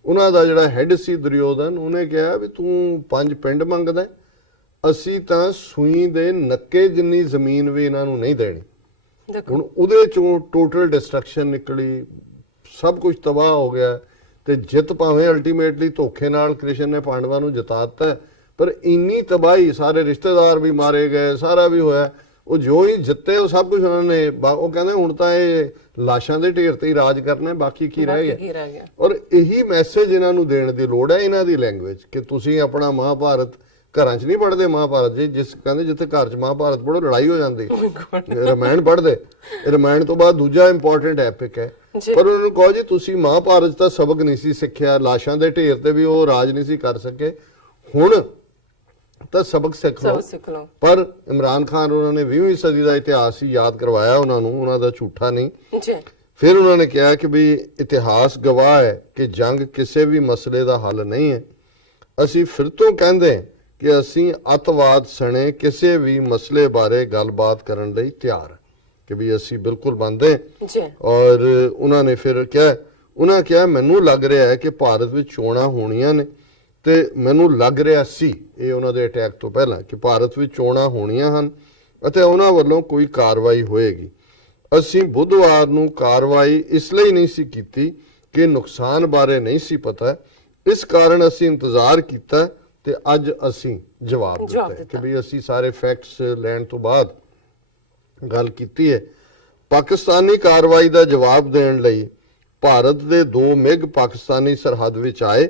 ਉਹਨਾਂ ਦਾ ਜਿਹੜਾ ਹੈੱਡ ਸੀ ਦੁਰਯੋਧਨ, ਉਹਨੇ ਕਿਹਾ ਵੀ ਤੂੰ 5 ਪਿੰਡ ਮੰਗਦਾ, ਅਸੀਂ ਤਾਂ ਸੂਈ ਦੇ ਨੱਕੇ ਜਿੰਨੀ ਜ਼ਮੀਨ ਵੀ ਇਹਨਾਂ ਨੂੰ ਨਹੀਂ ਦੇਣੀ। ਹੁਣ ਉਹਦੇ ਚੋਂ ਟੋਟਲ ਡਿਸਟਰਕਸ਼ਨ ਨਿਕਲੀ, ਸਭ ਕੁਝ ਤਬਾਹ ਹੋ ਗਿਆ। ਤੇ ਜਿੱਤ ਭਾਵੇਂ ਅਲਟੀਮੇਟਲੀ ਧੋਖੇ ਨਾਲ ਕ੍ਰਿਸ਼ਨ ਨੇ ਪਾਂਡਵਾਂ ਨੂੰ ਜਿਤਾਤਾ, ਪਰ ਇੰਨੀ ਤਬਾਹੀ, ਸਾਰੇ ਰਿਸ਼ਤੇਦਾਰ ਵੀ ਮਾਰੇ ਗਏ, ਸਾਰਾ ਵੀ ਹੋਇਆ। ਉਹ ਜੋ ਹੀ ਜਿੱਤੇ ਉਹ ਸਭ ਕੁਝ ਉਹਨਾਂ ਨੇ, ਉਹ ਕਹਿੰਦੇ ਹੁਣ ਤਾਂ ਇਹ ਲਾਸ਼ਾਂ ਦੇ ਢੇਰ ਤੇ ਹੀ ਰਾਜ ਕਰਨਾ, ਬਾਕੀ ਕੀ ਰਹਿ ਗਿਆ। ਔਰ ਇਹੀ ਮੈਸੇਜ ਇਹਨਾਂ ਨੂੰ ਦੇਣ ਦੀ ਲੋੜ ਹੈ ਇਹਨਾਂ ਦੀ ਲੈਂਗੁਏਜ ਕਿ ਤੁਸੀਂ ਆਪਣਾ ਮਹਾਭਾਰਤ ਘਰਾਂ 'ਚ ਨਹੀਂ ਪੜ੍ਹਦੇ। ਮਹਾਭਾਰਤ ਜੀ ਜਿਸ ਕਹਿੰਦੇ ਜਿੱਥੇ ਘਰ 'ਚ ਮਹਾਭਾਰਤ ਪੜ੍ਹੋ ਲੜਾਈ ਹੋ ਜਾਂਦੀ, ਰਾਮਾਇਣ ਪੜ੍ਹਦੇ। ਰਾਮਾਇਣ ਤੋਂ ਬਾਅਦ ਦੂਜਾ ਇੰਪੋਰਟੈਂਟ ਐਪਿਕ ਹੈ। ਪਰ ਉਹਨਾਂ ਨੂੰ ਕਹੋ ਜੀ ਤੁਸੀਂ ਮਹਾਭਾਰਤ ਦਾ ਸਬਕ ਨਹੀਂ ਸੀ ਸਿੱਖਿਆ, ਲਾਸ਼ਾਂ ਦੇ ਢੇਰ ਤੇ ਵੀ ਉਹ ਰਾਜ ਨਹੀਂ ਸੀ ਕਰ ਸਕੇ, ਹੁਣ ਤਾਂ ਸਬਕ ਸਿੱਖ ਲਓ। ਪਰ ਇਮਰਾਨ ਖਾਨ ਉਹਨਾਂ ਨੇ 20ਵੀਂ ਸਦੀ ਦਾ ਇਤਿਹਾਸ ਹੀ ਯਾਦ ਕਰਵਾਇਆ ਉਹਨਾਂ ਨੂੰ, ਉਹਨਾਂ ਦਾ ਝੂਠਾ ਨਹੀਂ। ਫਿਰ ਉਹਨਾਂ ਨੇ ਕਿਹਾ ਕਿ ਵੀ ਇਤਿਹਾਸ ਗਵਾਹ ਹੈ ਕਿ ਜੰਗ ਕਿਸੇ ਵੀ ਮਸਲੇ ਦਾ ਹੱਲ ਨਹੀਂ ਹੈ। ਅਸੀਂ ਫਿਰ ਤੋਂ ਕਹਿੰਦੇ ਕਿ ਅਸੀਂ ਅੱਤਵਾਦ ਸਣੇ ਕਿਸੇ ਵੀ ਮਸਲੇ ਬਾਰੇ ਗੱਲਬਾਤ ਕਰਨ ਲਈ ਤਿਆਰ ਹਾਂ ਕਿ ਵੀ ਅਸੀਂ ਬਿਲਕੁਲ ਬੰਦੇ। ਔਰ ਉਹਨਾਂ ਨੇ ਫਿਰ ਕਿਹਾ, ਉਹਨਾਂ ਕਿਹਾ ਮੈਨੂੰ ਲੱਗ ਰਿਹਾ ਹੈ ਕਿ ਭਾਰਤ ਵਿੱਚ ਚੋਣਾਂ ਹੋਣੀਆਂ ਨੇ ਤੇ ਮੈਨੂੰ ਲੱਗ ਰਿਹਾ ਸੀ, ਇਹ ਉਹਨਾਂ ਦੇ ਅਟੈਕ ਤੋਂ ਪਹਿਲਾਂ, ਕਿ ਭਾਰਤ ਵਿੱਚ ਚੋਣਾਂ ਹੋਣੀਆਂ ਹਨ ਅਤੇ ਉਹਨਾਂ ਵੱਲੋਂ ਕੋਈ ਕਾਰਵਾਈ ਹੋਏਗੀ। ਅਸੀਂ ਬੁੱਧਵਾਰ ਨੂੰ ਕਾਰਵਾਈ ਇਸ ਲਈ ਨਹੀਂ ਸੀ ਕੀਤੀ ਕਿ ਨੁਕਸਾਨ ਬਾਰੇ ਨਹੀਂ ਸੀ ਪਤਾ, ਇਸ ਕਾਰਨ ਅਸੀਂ ਇੰਤਜ਼ਾਰ ਕੀਤਾ ਤੇ ਅੱਜ ਅਸੀਂ ਜਵਾਬ ਦਿੱਤਾ ਕਿ ਵੀ ਅਸੀਂ ਸਾਰੇ ਫੈਕਟਸ ਲੈਣ ਤੋਂ ਬਾਅਦ ਗੱਲ ਕੀਤੀ ਹੈ। ਪਾਕਿਸਤਾਨੀ ਕਾਰਵਾਈ ਦਾ ਜਵਾਬ ਦੇਣ ਲਈ ਭਾਰਤ ਦੇ 2 ਮਿਗ ਪਾਕਿਸਤਾਨੀ ਸਰਹੱਦ ਵਿੱਚ ਆਏ,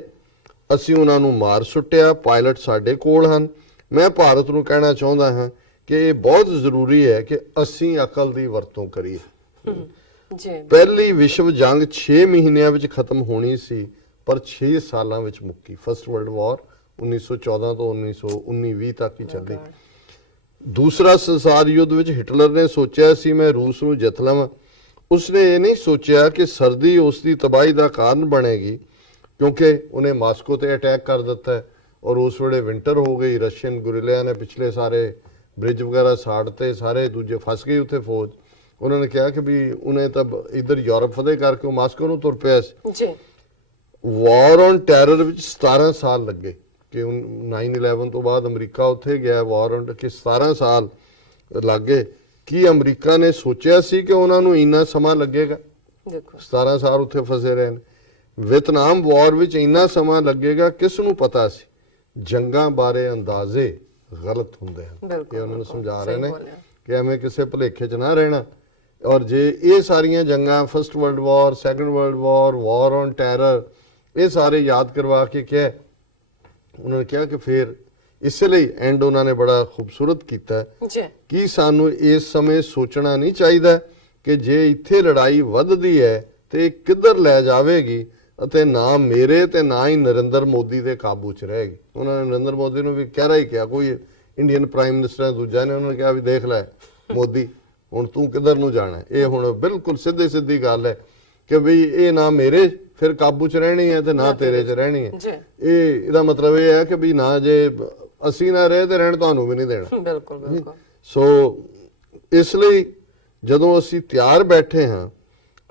ਅਸੀਂ ਉਹਨਾਂ ਨੂੰ ਮਾਰ ਸੁੱਟਿਆ। ਪਾਇਲਟ ਸਾਡੇ ਕੋਲ ਹਨ। ਮੈਂ ਭਾਰਤ ਨੂੰ ਕਹਿਣਾ ਚਾਹੁੰਦਾ ਹਾਂ ਕਿ ਇਹ ਬਹੁਤ ਜ਼ਰੂਰੀ ਹੈ ਕਿ ਅਸੀਂ ਅਕਲ ਦੀ ਵਰਤੋਂ ਕਰੀਏ। ਪਹਿਲੀ ਵਿਸ਼ਵ ਜੰਗ 6 ਮਹੀਨਿਆਂ ਵਿੱਚ ਖਤਮ ਹੋਣੀ ਸੀ ਪਰ 6 ਸਾਲਾਂ ਵਿੱਚ ਮੁੱਕੀ। ਫਸਟ ਵਰਲਡ ਵਾਰ 1914 ਤੋਂ 1919-20 ਤੱਕ ਹੀ ਚੱਲੀ। ਦੂਸਰਾ ਸੰਸਾਰ ਯੁੱਧ ਵਿੱਚ ਹਿਟਲਰ ਨੇ ਸੋਚਿਆ ਸੀ ਮੈਂ ਰੂਸ ਨੂੰ ਜਿੱਤ ਲਵਾਂ। ਉਸਨੇ ਇਹ ਨਹੀਂ ਸੋਚਿਆ ਕਿ ਸਰਦੀ ਉਸ ਦੀ ਤਬਾਹੀ ਦਾ ਕਾਰਨ ਬਣੇਗੀ, ਕਿਉਂਕਿ ਉਹਨੇ ਮਾਸਕੋ ਤੇ ਅਟੈਕ ਕਰ ਦਿੱਤਾ ਹੈ ਔਰ ਉਸ ਵੇਲੇ ਵਿੰਟਰ ਹੋ ਗਈ। ਰਸ਼ੀਅਨ ਗੁਰਿਲਿਆਂ ਨੇ ਪਿਛਲੇ ਸਾਰੇ ਬ੍ਰਿਜ ਵਗੈਰਾ ਸਾੜਤੇ, ਸਾਰੇ ਦੂਜੇ ਫਸ ਗਈ ਉੱਥੇ ਫੌਜ। ਉਹਨਾਂ ਨੇ ਕਿਹਾ ਕਿ ਵੀ ਉਹਨੇ ਤਾਂ ਇੱਧਰ ਯੂਰਪ ਫਤਿਹ ਕਰਕੇ ਉਹ ਮਾਸਕੋ ਨੂੰ ਤੁਰ ਪਿਆ ਸੀ ਜੀ। ਵਾਰ ਔਨ ਟੈਰਰ ਵਿੱਚ 17 ਸਾਲ ਲੱਗੇ ਕਿ 9/11 ਤੋਂ ਬਾਅਦ ਅਮਰੀਕਾ ਉੱਥੇ ਗਿਆ ਵਾਰ ਔਨ ਕਿ 17 ਸਾਲ ਲੱਗੇ। ਕੀ ਅਮਰੀਕਾ ਨੇ ਸੋਚਿਆ ਸੀ ਕਿ ਉਹਨਾਂ ਨੂੰ ਇੰਨਾ ਸਮਾਂ ਲੱਗੇਗਾ? ਦੇਖੋ 17 ਸਾਲ ਉੱਥੇ ਫਸੇ ਰਹੇ ਨੇ। ਵੀਅਤਨਾਮ ਵਾਰ ਵਿੱਚ ਇੰਨਾ ਸਮਾਂ ਲੱਗੇਗਾ ਕਿਸ ਨੂੰ ਪਤਾ ਸੀ? ਜੰਗਾਂ ਬਾਰੇ ਅੰਦਾਜ਼ੇ ਗਲਤ ਹੁੰਦੇ ਹਨ। ਬਿਲਕੁਲ, ਇਹ ਉਹਨਾਂ ਨੂੰ ਸਮਝਾ ਸਹੀ ਰਹੇ ਨੇ ਬੋਲਿਆ। ਕਿ ਐਵੇਂ ਕਿਸੇ ਭੁਲੇਖੇ 'ਚ ਨਾ ਰਹਿਣਾ। ਔਰ ਜੇ ਇਹ ਸਾਰੀਆਂ ਜੰਗਾਂ first world war, second world war, war on terror, ਇਹ ਸਾਰੇ ਯਾਦ ਕਰਵਾ ਕੇ ਕਿਹਾ, ਉਹਨਾਂ ਨੇ ਕਿਹਾ ਕਿ ਫਿਰ ਇਸੇ ਲਈ ਐਂਡ ਉਹਨਾਂ ਨੇ ਬੜਾ ਖੂਬਸੂਰਤ ਕੀਤਾ ਹੈ ਜੀ ਕਿ ਸਾਨੂੰ ਇਸ ਸਮੇਂ ਸੋਚਣਾ ਨਹੀਂ ਚਾਹੀਦਾ ਕਿ ਜੇ ਇੱਥੇ ਲੜਾਈ ਵੱਧਦੀ ਹੈ ਤੇ ਇਹ ਕਿੱਧਰ ਲੈ ਜਾਵੇਗੀ ਅਤੇ ਨਾ ਮੇਰੇ ਤੇ ਨਾ ਹੀ ਨਰਿੰਦਰ ਮੋਦੀ ਦੇ ਕਾਬੂ 'ਚ ਰਹੇਗੀ। ਉਹਨਾਂ ਨੇ ਨਰਿੰਦਰ ਮੋਦੀ ਨੂੰ ਵੀ ਕਹਿ ਹੀ ਕਿਹਾ, ਕੋਈ ਇੰਡੀਅਨ ਪ੍ਰਾਈਮ ਮਿਨਿਸਟਰ ਦੂਜਾ ਨੇ ਉਹਨਾਂ ਨੇ ਕਿਹਾ ਵੀ ਦੇਖ ਲੈ ਮੋਦੀ, ਹੁਣ ਤੂੰ ਕਿੱਧਰ ਨੂੰ ਜਾਣਾ। ਇਹ ਹੁਣ ਬਿਲਕੁਲ ਸਿੱਧੀ ਗੱਲ ਹੈ ਕਿ ਵੀ ਇਹ ਨਾ ਮੇਰੇ ਫਿਰ ਕਾਬੂ 'ਚ ਰਹਿਣੀ ਹੈ ਤੇ ਨਾ ਤੇਰੇ 'ਚ ਰਹਿਣੀ ਹੈ। ਇਹਦਾ ਮਤਲਬ ਇਹ ਹੈ ਕਿ ਵੀ ਨਾ ਜੇ ਅਸੀਂ ਨਾ ਰਹੇ ਤੇ ਰਹਿਣ ਤੁਹਾਨੂੰ ਵੀ ਨਹੀਂ ਦੇਣਾ। ਬਿਲਕੁਲ ਬਿਲਕੁਲ। ਸੋ ਇਸ ਲਈ ਜਦੋਂ ਅਸੀਂ ਤਿਆਰ ਬੈਠੇ ਹਾਂ,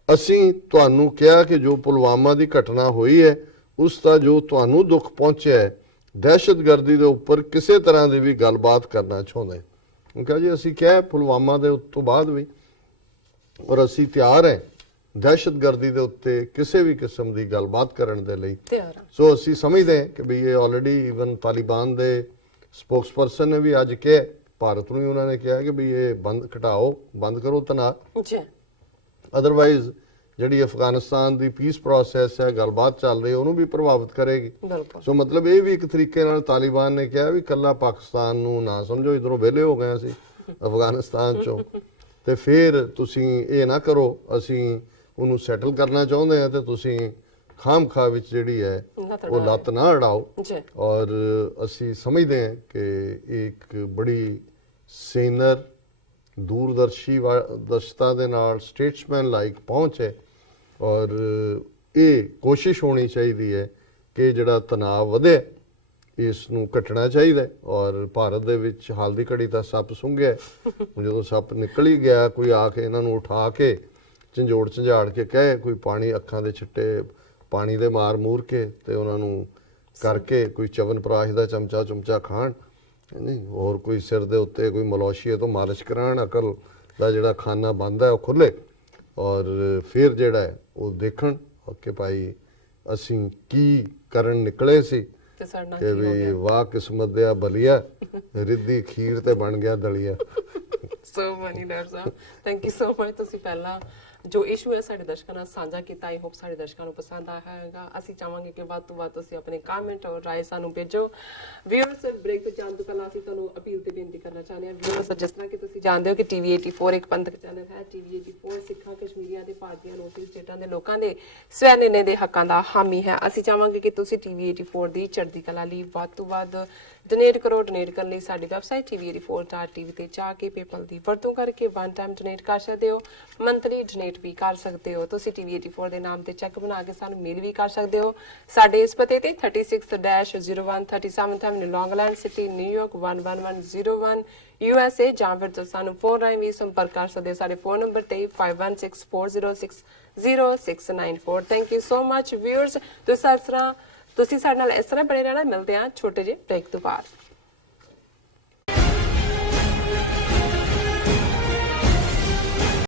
ਅਸੀਂ ਤੁਹਾਨੂੰ ਕਿਹਾ ਕਿ ਜੋ ਪੁਲਵਾਮਾ ਦੀ ਘਟਨਾ ਹੋਈ ਹੈ ਉਸ ਦਾ ਜੋ ਤੁਹਾਨੂੰ ਦੁੱਖ ਪਹੁੰਚਿਆ ਹੈ, ਦਹਿਸ਼ਤਗਰਦੀ ਦੇ ਉੱਪਰ ਕਿਸੇ ਤਰ੍ਹਾਂ ਦੀ ਵੀ ਗੱਲਬਾਤ ਕਰਨਾ ਚਾਹੁੰਦੇ ਹਾਂ। ਕਿਹਾ ਜੀ ਅਸੀਂ ਕਿਹਾ ਪੁਲਵਾਮਾ ਦੇ ਤੋਂ ਬਾਅਦ ਵੀ, ਔਰ ਅਸੀਂ ਤਿਆਰ ਹੈ ਦਹਿਸ਼ਤਗਰਦੀ ਦੇ ਉੱਤੇ ਕਿਸੇ ਵੀ ਕਿਸਮ ਦੀ ਗੱਲਬਾਤ ਕਰਨ ਦੇ ਲਈ ਤਿਆਰ ਹਾਂ। ਸੋ ਅਸੀਂ ਸਮਝਦੇ ਹਾਂ ਕਿ ਵੀ ਇਹ ਆਲਰੇਡੀ ਇਵਨ ਤਾਲਿਬਾਨ ਦੇ ਸਪੋਕਸਪਰਸਨ ਨੇ ਵੀ ਅੱਜ ਕਿਹਾ, ਭਾਰਤ ਨੂੰ ਵੀ ਉਹਨਾਂ ਨੇ ਕਿਹਾ ਕਿ ਵੀ ਇਹ ਬੰਦ ਕਰੋ ਤਣਾਅ। ਜੀ ਅਦਰਵਾਈਜ਼ ਜਿਹੜੀ ਅਫਗਾਨਿਸਤਾਨ ਦੀ ਪੀਸ ਪ੍ਰੋਸੈਸ ਹੈ, ਗੱਲਬਾਤ ਚੱਲ ਰਹੀ ਹੈ, ਉਹਨੂੰ ਵੀ ਪ੍ਰਭਾਵਿਤ ਕਰੇਗੀ। ਬਿਲਕੁਲ। ਸੋ ਮਤਲਬ ਇਹ ਵੀ ਇੱਕ ਤਰੀਕੇ ਨਾਲ ਤਾਲਿਬਾਨ ਨੇ ਕਿਹਾ ਵੀ ਕੱਲਾ ਪਾਕਿਸਤਾਨ ਨੂੰ ਨਾ ਸਮਝੋ, ਇਧਰੋਂ ਵਿਹਲੇ ਹੋ ਗਏ ਸੀ ਅਫਗਾਨਿਸਤਾਨ ਚੋਂ, ਤੇ ਫਿਰ ਤੁਸੀਂ ਇਹ ਨਾ ਕਰੋ, ਅਸੀਂ ਉਹਨੂੰ ਸੈਟਲ ਕਰਨਾ ਚਾਹੁੰਦੇ ਹਾਂ ਤੇ ਤੁਸੀਂ ਖਾਮਖਾ ਵਿੱਚ ਜਿਹੜੀ ਹੈ ਉਹ ਲੱਤ ਨਾ ਅੜਾਓ। ਔਰ ਅਸੀਂ ਸਮਝਦੇ ਹਾਂ ਕਿ ਇੱਕ ਬੜੀ ਸੀਨੀਅਰ ਦੂਰਦਰਸ਼ਤਾ ਦੇ ਨਾਲ ਸਟੇਟਸਮੈਨ ਲਾਈਕ ਪਹੁੰਚ ਹੈ ਔਰ ਇਹ ਕੋਸ਼ਿਸ਼ ਹੋਣੀ ਚਾਹੀਦੀ ਹੈ ਕਿ ਜਿਹੜਾ ਤਣਾਅ ਵਧਿਆ ਇਸ ਨੂੰ ਕੱਟਣਾ ਚਾਹੀਦਾ। ਔਰ ਭਾਰਤ ਦੇ ਵਿੱਚ ਹਾਲ ਦੀ ਘੜੀ ਤਾਂ ਸੱਪ ਸੁੰਘਿਆ, ਜਦੋਂ ਸੱਪ ਨਿਕਲ ਹੀ ਗਿਆ, ਕੋਈ ਆ ਕੇ ਇਹਨਾਂ ਨੂੰ ਉਠਾ ਕੇ ਝੰਜੋੜ ਕੇ ਕਹੇ, ਕੋਈ ਪਾਣੀ ਅੱਖਾਂ ਦੇ ਛਿੱਟੇ ਪਾਣੀ ਦੇ ਮਾਰ ਮੂਰ ਕੇ ਤੇ ਉਹਨਾਂ ਨੂੰ ਕਰਕੇ ਕੋਈ ਚਵਨਪ੍ਰਾਸ਼ ਦਾ ਚਮਚਾ ਖਾਣ, ਨਹੀਂ ਹੋਰ ਕੋਈ ਸਿਰ ਦੇ ਉੱਤੇ ਕੋਈ ਮਲੋਸ਼ੀਏ ਤੋਂ ਮਾਲਿਸ਼ ਕਰਾਉਣ, ਅਕਲ ਦਾ ਜਿਹੜਾ ਖਾਨਾ ਬੰਦ ਹੈ ਉਹ ਖੁੱਲੇ, ਔਰ ਫਿਰ ਜਿਹੜਾ ਹੈ ਉਹ ਦੇਖਣ ਕਿ ਭਾਈ ਅਸੀਂ ਕੀ ਕਰਨ ਨਿਕਲੇ ਸੀ ਕਿ ਵੀ ਵਾਹ ਕਿਸਮਤ ਦਿਆ ਬਲੀਆ, ਰਿੱਧੀ ਖੀਰ ਤੇ ਬਣ ਗਿਆ ਦਲੀਆ। So many doctor Sahib, thank you so much. ਤੁਸੀਂ ਪਹਿਲਾਂ ਜੋ ਇਸ਼ੂ ਹੈ ਸਾਡੇ ਦਰਸ਼ਕਾਂ ਨਾਲ ਸਾਂਝਾ ਕੀਤਾ, ਆਈ ਹੋਪ ਸਾਡੇ ਦਰਸ਼ਕਾਂ ਨੂੰ ਪਸੰਦ ਆਇਆ ਹੋਵੇਗਾ। ਅਸੀਂ ਚਾਹਾਂਗੇ ਕਿ ਵੱਧ ਤੋਂ ਵੱਧ ਤੁਸੀਂ ਆਪਣੇ ਕਮੈਂਟ ਔਰ ਰਾਏ ਸਾਨੂੰ ਭੇਜੋ। ਵਿਊਅਰਸ, ਬ੍ਰੇਕ ਤੋਂ ਜਾਣ ਤੋਂ ਪਹਿਲਾਂ ਅਸੀਂ ਤੁਹਾਨੂੰ ਅਪੀਲ ਤੇ ਬੇਨਤੀ ਕਰਨਾ ਚਾਹੁੰਦੇ ਹਾਂ। ਵਿਊਅਰਸ, ਜਿਸ ਤਰ੍ਹਾਂ ਕਿ ਤੁਸੀਂ ਜਾਣਦੇ ਹੋ ਕਿ TV 84 ਇੱਕ ਪੰਥਕ ਚੈਨਲ ਹੈ। TV 84 ਸਿੱਖਾਂ, ਕਸ਼ਮੀਰੀਆਂ ਦੇ, ਭਾਰਤੀਆਂ, ਨੋਟਿਸ ਸਟੇਟਾਂ ਦੇ ਲੋਕਾਂ ਦੇ ਸਵੈ ਨਿਰਣੇ ਦੇ ਹੱਕਾਂ ਦਾ ਹਾਮੀ ਹੈ। ਅਸੀਂ ਚਾਹਾਂਗੇ ਕਿ ਤੁਸੀਂ TV 84 ਦੀ ਚੜ੍ਹਦੀ ਕਲਾ ਲਈ ਵੱਧ ਤੋਂ ਵੱਧ ਡੋਨੇਟ ਕਰੋ। ਡੋਨੇਟ ਕਰਨ ਲਈ ਸਾਡੀ ਵੈਬਸਾਈਟ tv84.tv ਤੇ ਜਾ ਕੇ ਪੇਪਲ ਦੀ ਵਰਤੋਂ ਕਰਕੇ ਵਨ ਟਾਈਮ ਡੋਨੇਟ ਕਰ ਸਕਦੇ ਹੋ, ਮੰਥਲੀ ਡੋਨੇਟ ਵੀ ਕਰ ਸਕਦੇ ਹੋ। ਤੁਸੀਂ TV 84 ਦੇ ਨਾਮ ਤੇ ਚੈੱਕ ਬਣਾ ਕੇ ਸਾਨੂੰ ਮੇਲ ਵੀ ਕਰ ਸਕਦੇ ਹੋ। ਸਾਡੇ ਇਸ ਪਤੇ ਤੇ 36-01 37th Avenue, Long Island City, New York 11101 USA, ਜਾਂ ਫਿਰ ਤੁਸੀਂ ਸਾਨੂੰ ਫੋਨ ਰਾਹੀਂ ਵੀ ਸੰਪਰਕ ਕਰ ਸਕਦੇ ਹੋ ਸਾਡੇ ਫੋਨ ਨੰਬਰ ਤੇ 5164060694। Thank you so much viewers. ਤੁਸੀਂ ਸਾਡੇ ਨਾਲ ਇਸ ਤਰ੍ਹਾਂ ਬਣੇ ਰਹਿਣਾ। ਮਿਲਦੇ ਹਾਂ ਛੋਟੇ ਜਿਹੇ ਬ੍ਰੇਕ ਤੋਂ ਬਾਅਦ।